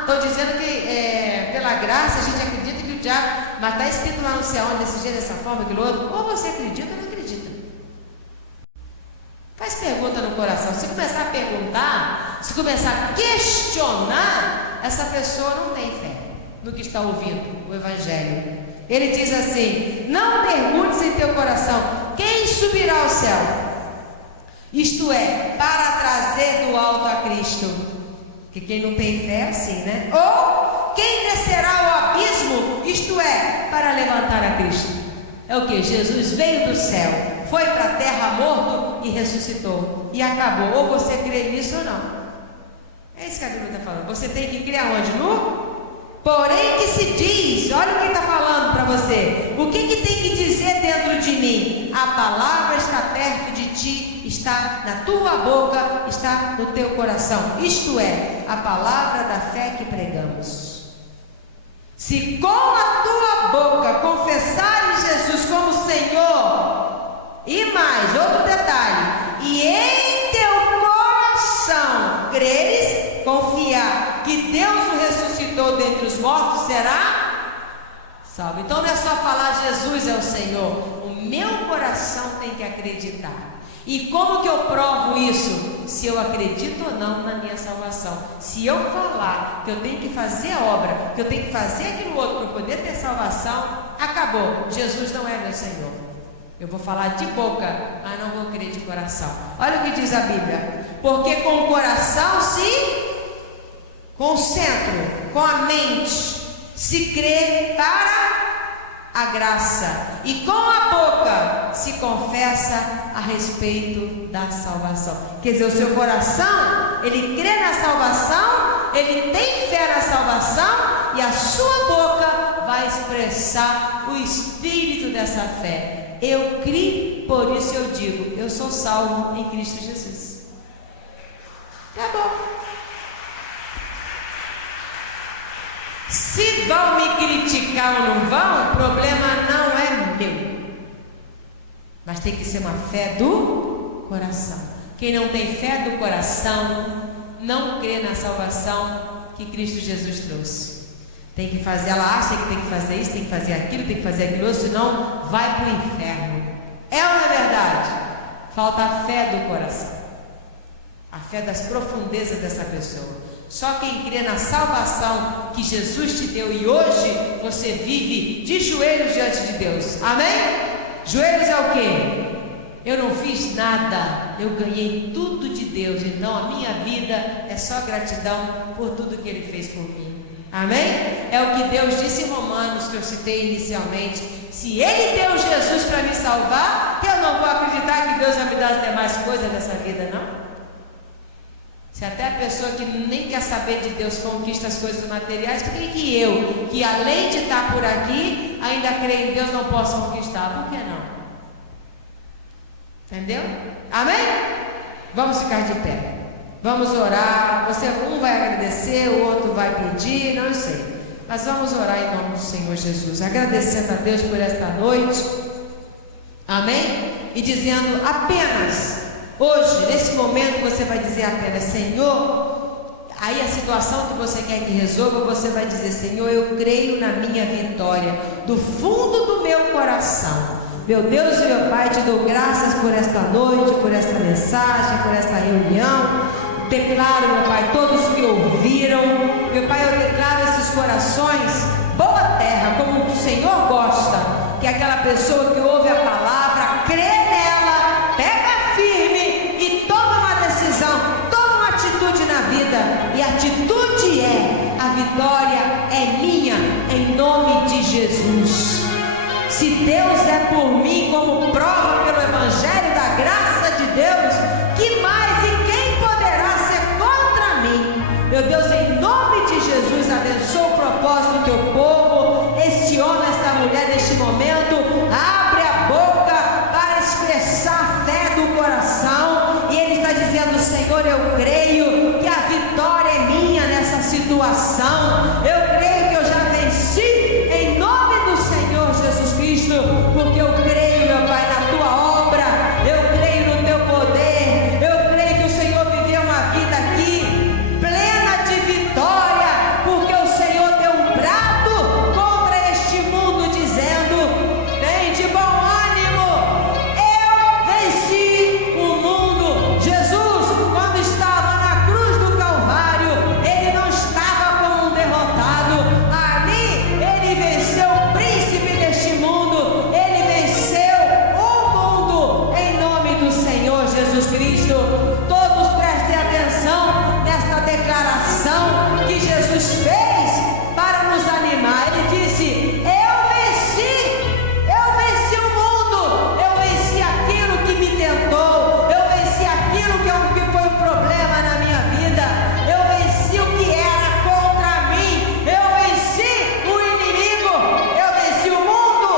estou dizendo que pela graça a gente acredita que o diabo, mas está escrito lá no céu, desse jeito, dessa forma, aquilo outro, ou você acredita ou não acredita. Faz pergunta no coração. Se começar a perguntar, se começar a questionar, essa pessoa não tem fé no que está ouvindo o Evangelho. Ele diz assim: não perguntes em teu coração quem subirá ao céu, isto é, para trazer do alto a Cristo, que quem não tem fé é assim, né? Ou quem descerá ao abismo, isto é, para levantar a Cristo. É o que? Jesus veio do céu, foi para a terra morto e ressuscitou, e acabou. Ou você crê nisso ou não. É isso que a Bíblia está falando. Você tem que crer aonde? No porém que se diz. Olha o que está falando para você. O que tem que dizer dentro de mim? A palavra está perto de ti, está na tua boca, está no teu coração. Isto é, a palavra da fé que pregamos. Se com a tua boca confessares Jesus como Senhor, e mais, outro detalhe, e em teu coração creres, confiar que Deus o ressuscitou dentre os mortos, será salvo. Então não é só falar Jesus é o Senhor, o meu coração tem que acreditar. E como que eu provo isso? Se eu acredito ou não na minha salvação. Se eu falar que eu tenho que fazer a obra, que eu tenho que fazer aquilo outro para poder ter salvação, acabou. Jesus não é meu Senhor. Eu vou falar de boca, mas não vou crer de coração. Olha o que diz a Bíblia. Porque com o coração com o centro, com a mente, se crê para a graça, e com a boca se confessa a respeito da salvação. Quer dizer, o seu coração, ele crê na salvação, ele tem fé na salvação, e a sua boca vai expressar o espírito dessa fé. Eu criei, por isso eu digo, eu sou salvo em Cristo Jesus. Acabou. Se vão me criticar ou não vão, o problema não é meu. Mas tem que ser uma fé do coração. Quem não tem fé do coração, não crê na salvação que Cristo Jesus trouxe. Tem que fazer, ela acha que tem que fazer isso, tem que fazer aquilo, tem que fazer aquilo, senão vai para o inferno. É ou não é verdade? Falta a fé do coração. A fé das profundezas dessa pessoa. Só quem crê na salvação que Jesus te deu, e hoje você vive de joelhos diante de Deus. Amém? Joelhos é o quê? Eu não fiz nada, eu ganhei tudo de Deus, então a minha vida é só gratidão por tudo que Ele fez por mim. Amém? É o que Deus disse em Romanos, que eu citei inicialmente. Se Ele deu Jesus para me salvar, eu não vou acreditar que Deus vai me dar as demais coisas dessa vida, não? Se até a pessoa que nem quer saber de Deus conquista as coisas materiais, por que eu, que além de estar por aqui, ainda creio em Deus, não posso conquistar? Por que não? Entendeu? Amém? Vamos ficar de pé. Vamos orar. Um vai agradecer, o outro vai pedir, não sei. Mas vamos orar em nome do Senhor Jesus, agradecendo a Deus por esta noite. Amém? E dizendo apenas... Hoje, nesse momento, você vai dizer apenas: Senhor, aí a situação que você quer que resolva, você vai dizer: Senhor, eu creio na minha vitória, do fundo do meu coração. Meu Deus e meu Pai, te dou graças por esta noite, por esta mensagem, por esta reunião. Declaro, meu Pai, todos que ouviram, meu Pai, eu declaro esses corações, boa terra, como o Senhor gosta, que aquela pessoa que ouve a palavra, crê nela, pega firme e toma uma decisão, toma uma atitude na vida, e a atitude é: a vitória é minha, em nome de Jesus. Se Deus é por mim, como prova pelo Evangelho da graça de Deus, que mais e quem poderá ser contra mim? Meu Deus, em nome de Jesus, abençoa o propósito do teu povo, este homem, esta mulher, neste momento, abre a boca para expressar a fé do coração, e ele está dizendo: Senhor, eu creio que a vitória é minha nessa situação, eu creio que eu já venci, em nome do Senhor Jesus Cristo, porque eu creio, meu Pai, na tua obra, Jesus Cristo. Todos prestem atenção nesta declaração que Jesus fez para nos animar. Ele disse: eu venci o mundo, eu venci aquilo que me tentou, eu venci aquilo que foi um problema na minha vida, eu venci o que era contra mim, eu venci o inimigo, eu venci o mundo.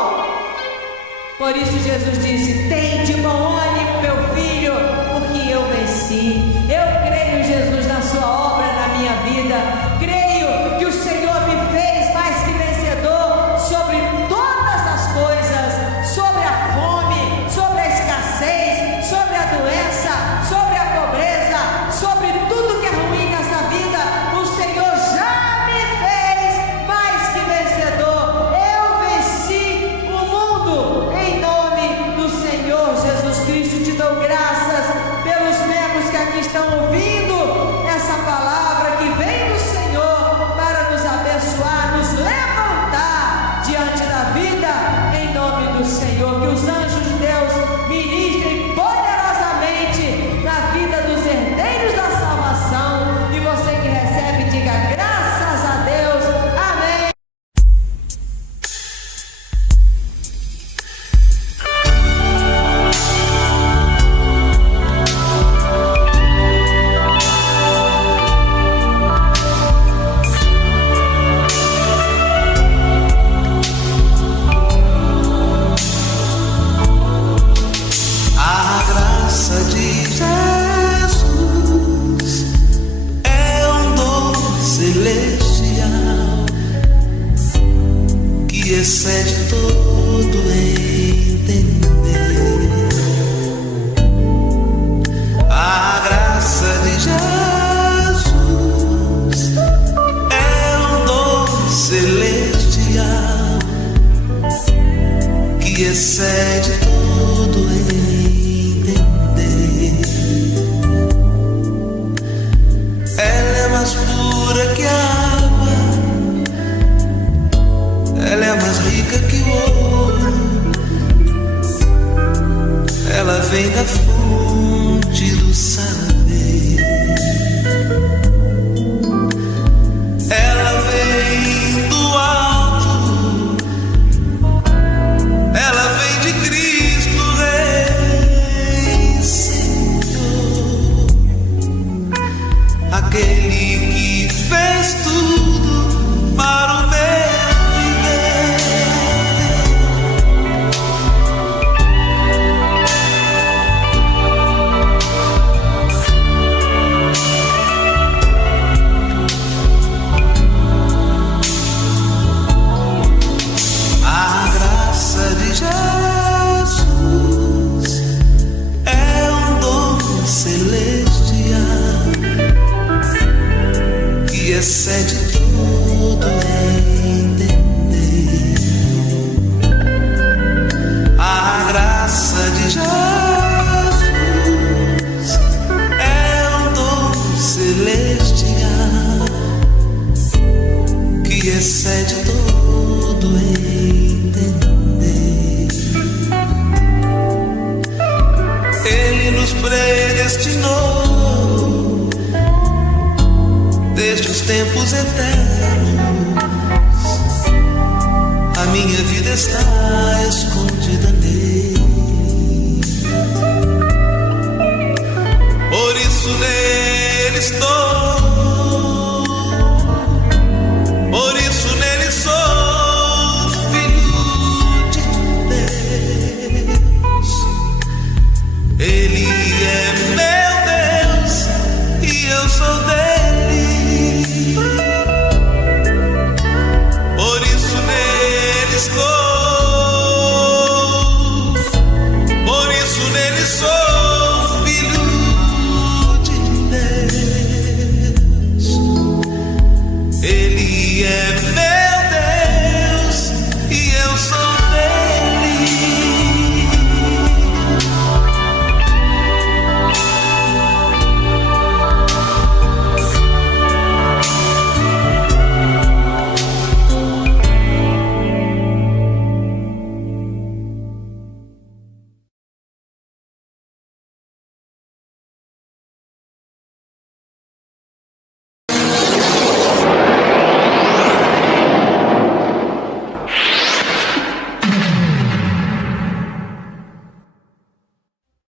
Por isso Jesus disse: tem de bom ânimo, meu filho, porque eu venci. Eu creio em Jesus, na sua obra na minha vida. Creio que o Senhor me fez mais que vencedor sobre todas as coisas, sobre a fome, sobre a escassez, sobre a doença, sobre a pobreza, sobre tudo que é ruim nessa vida. O Senhor já me fez mais que vencedor. Eu venci o mundo. Em nome do Senhor Jesus Cristo, te dou graças pelos membros que aqui estão ouvindo essa palavra que vem do Senhor para nos abençoar, nos levantar diante da vida, em nome do Senhor. Que os anjos de Deus ministrem poderosamente na vida dos herdeiros da salvação. E você que recebe, diga graças a Deus. Amém. A graça de Jesus é um dom celestial que excede todo entender. A graça de Jesus é um dom celestial que excede todo entender. Ela é mais pura que a água, ela é mais rica que o ouro, ela vem da fonte do saber, ela vem do alto, ela vem de Cristo Rei, Senhor, aquele que fez tudo para o meu viver. A graça de Jesus é um dom celestial que excede todo entender. A graça de Jesus é um dom celestial que excede todo entender. Ele nos predestinou desde os tempos eternos. A minha vida está escondida nele. Por isso nele estou, por isso nele sou filho de Deus. Ele é meu Deus e eu sou dele. Por isso nele estou.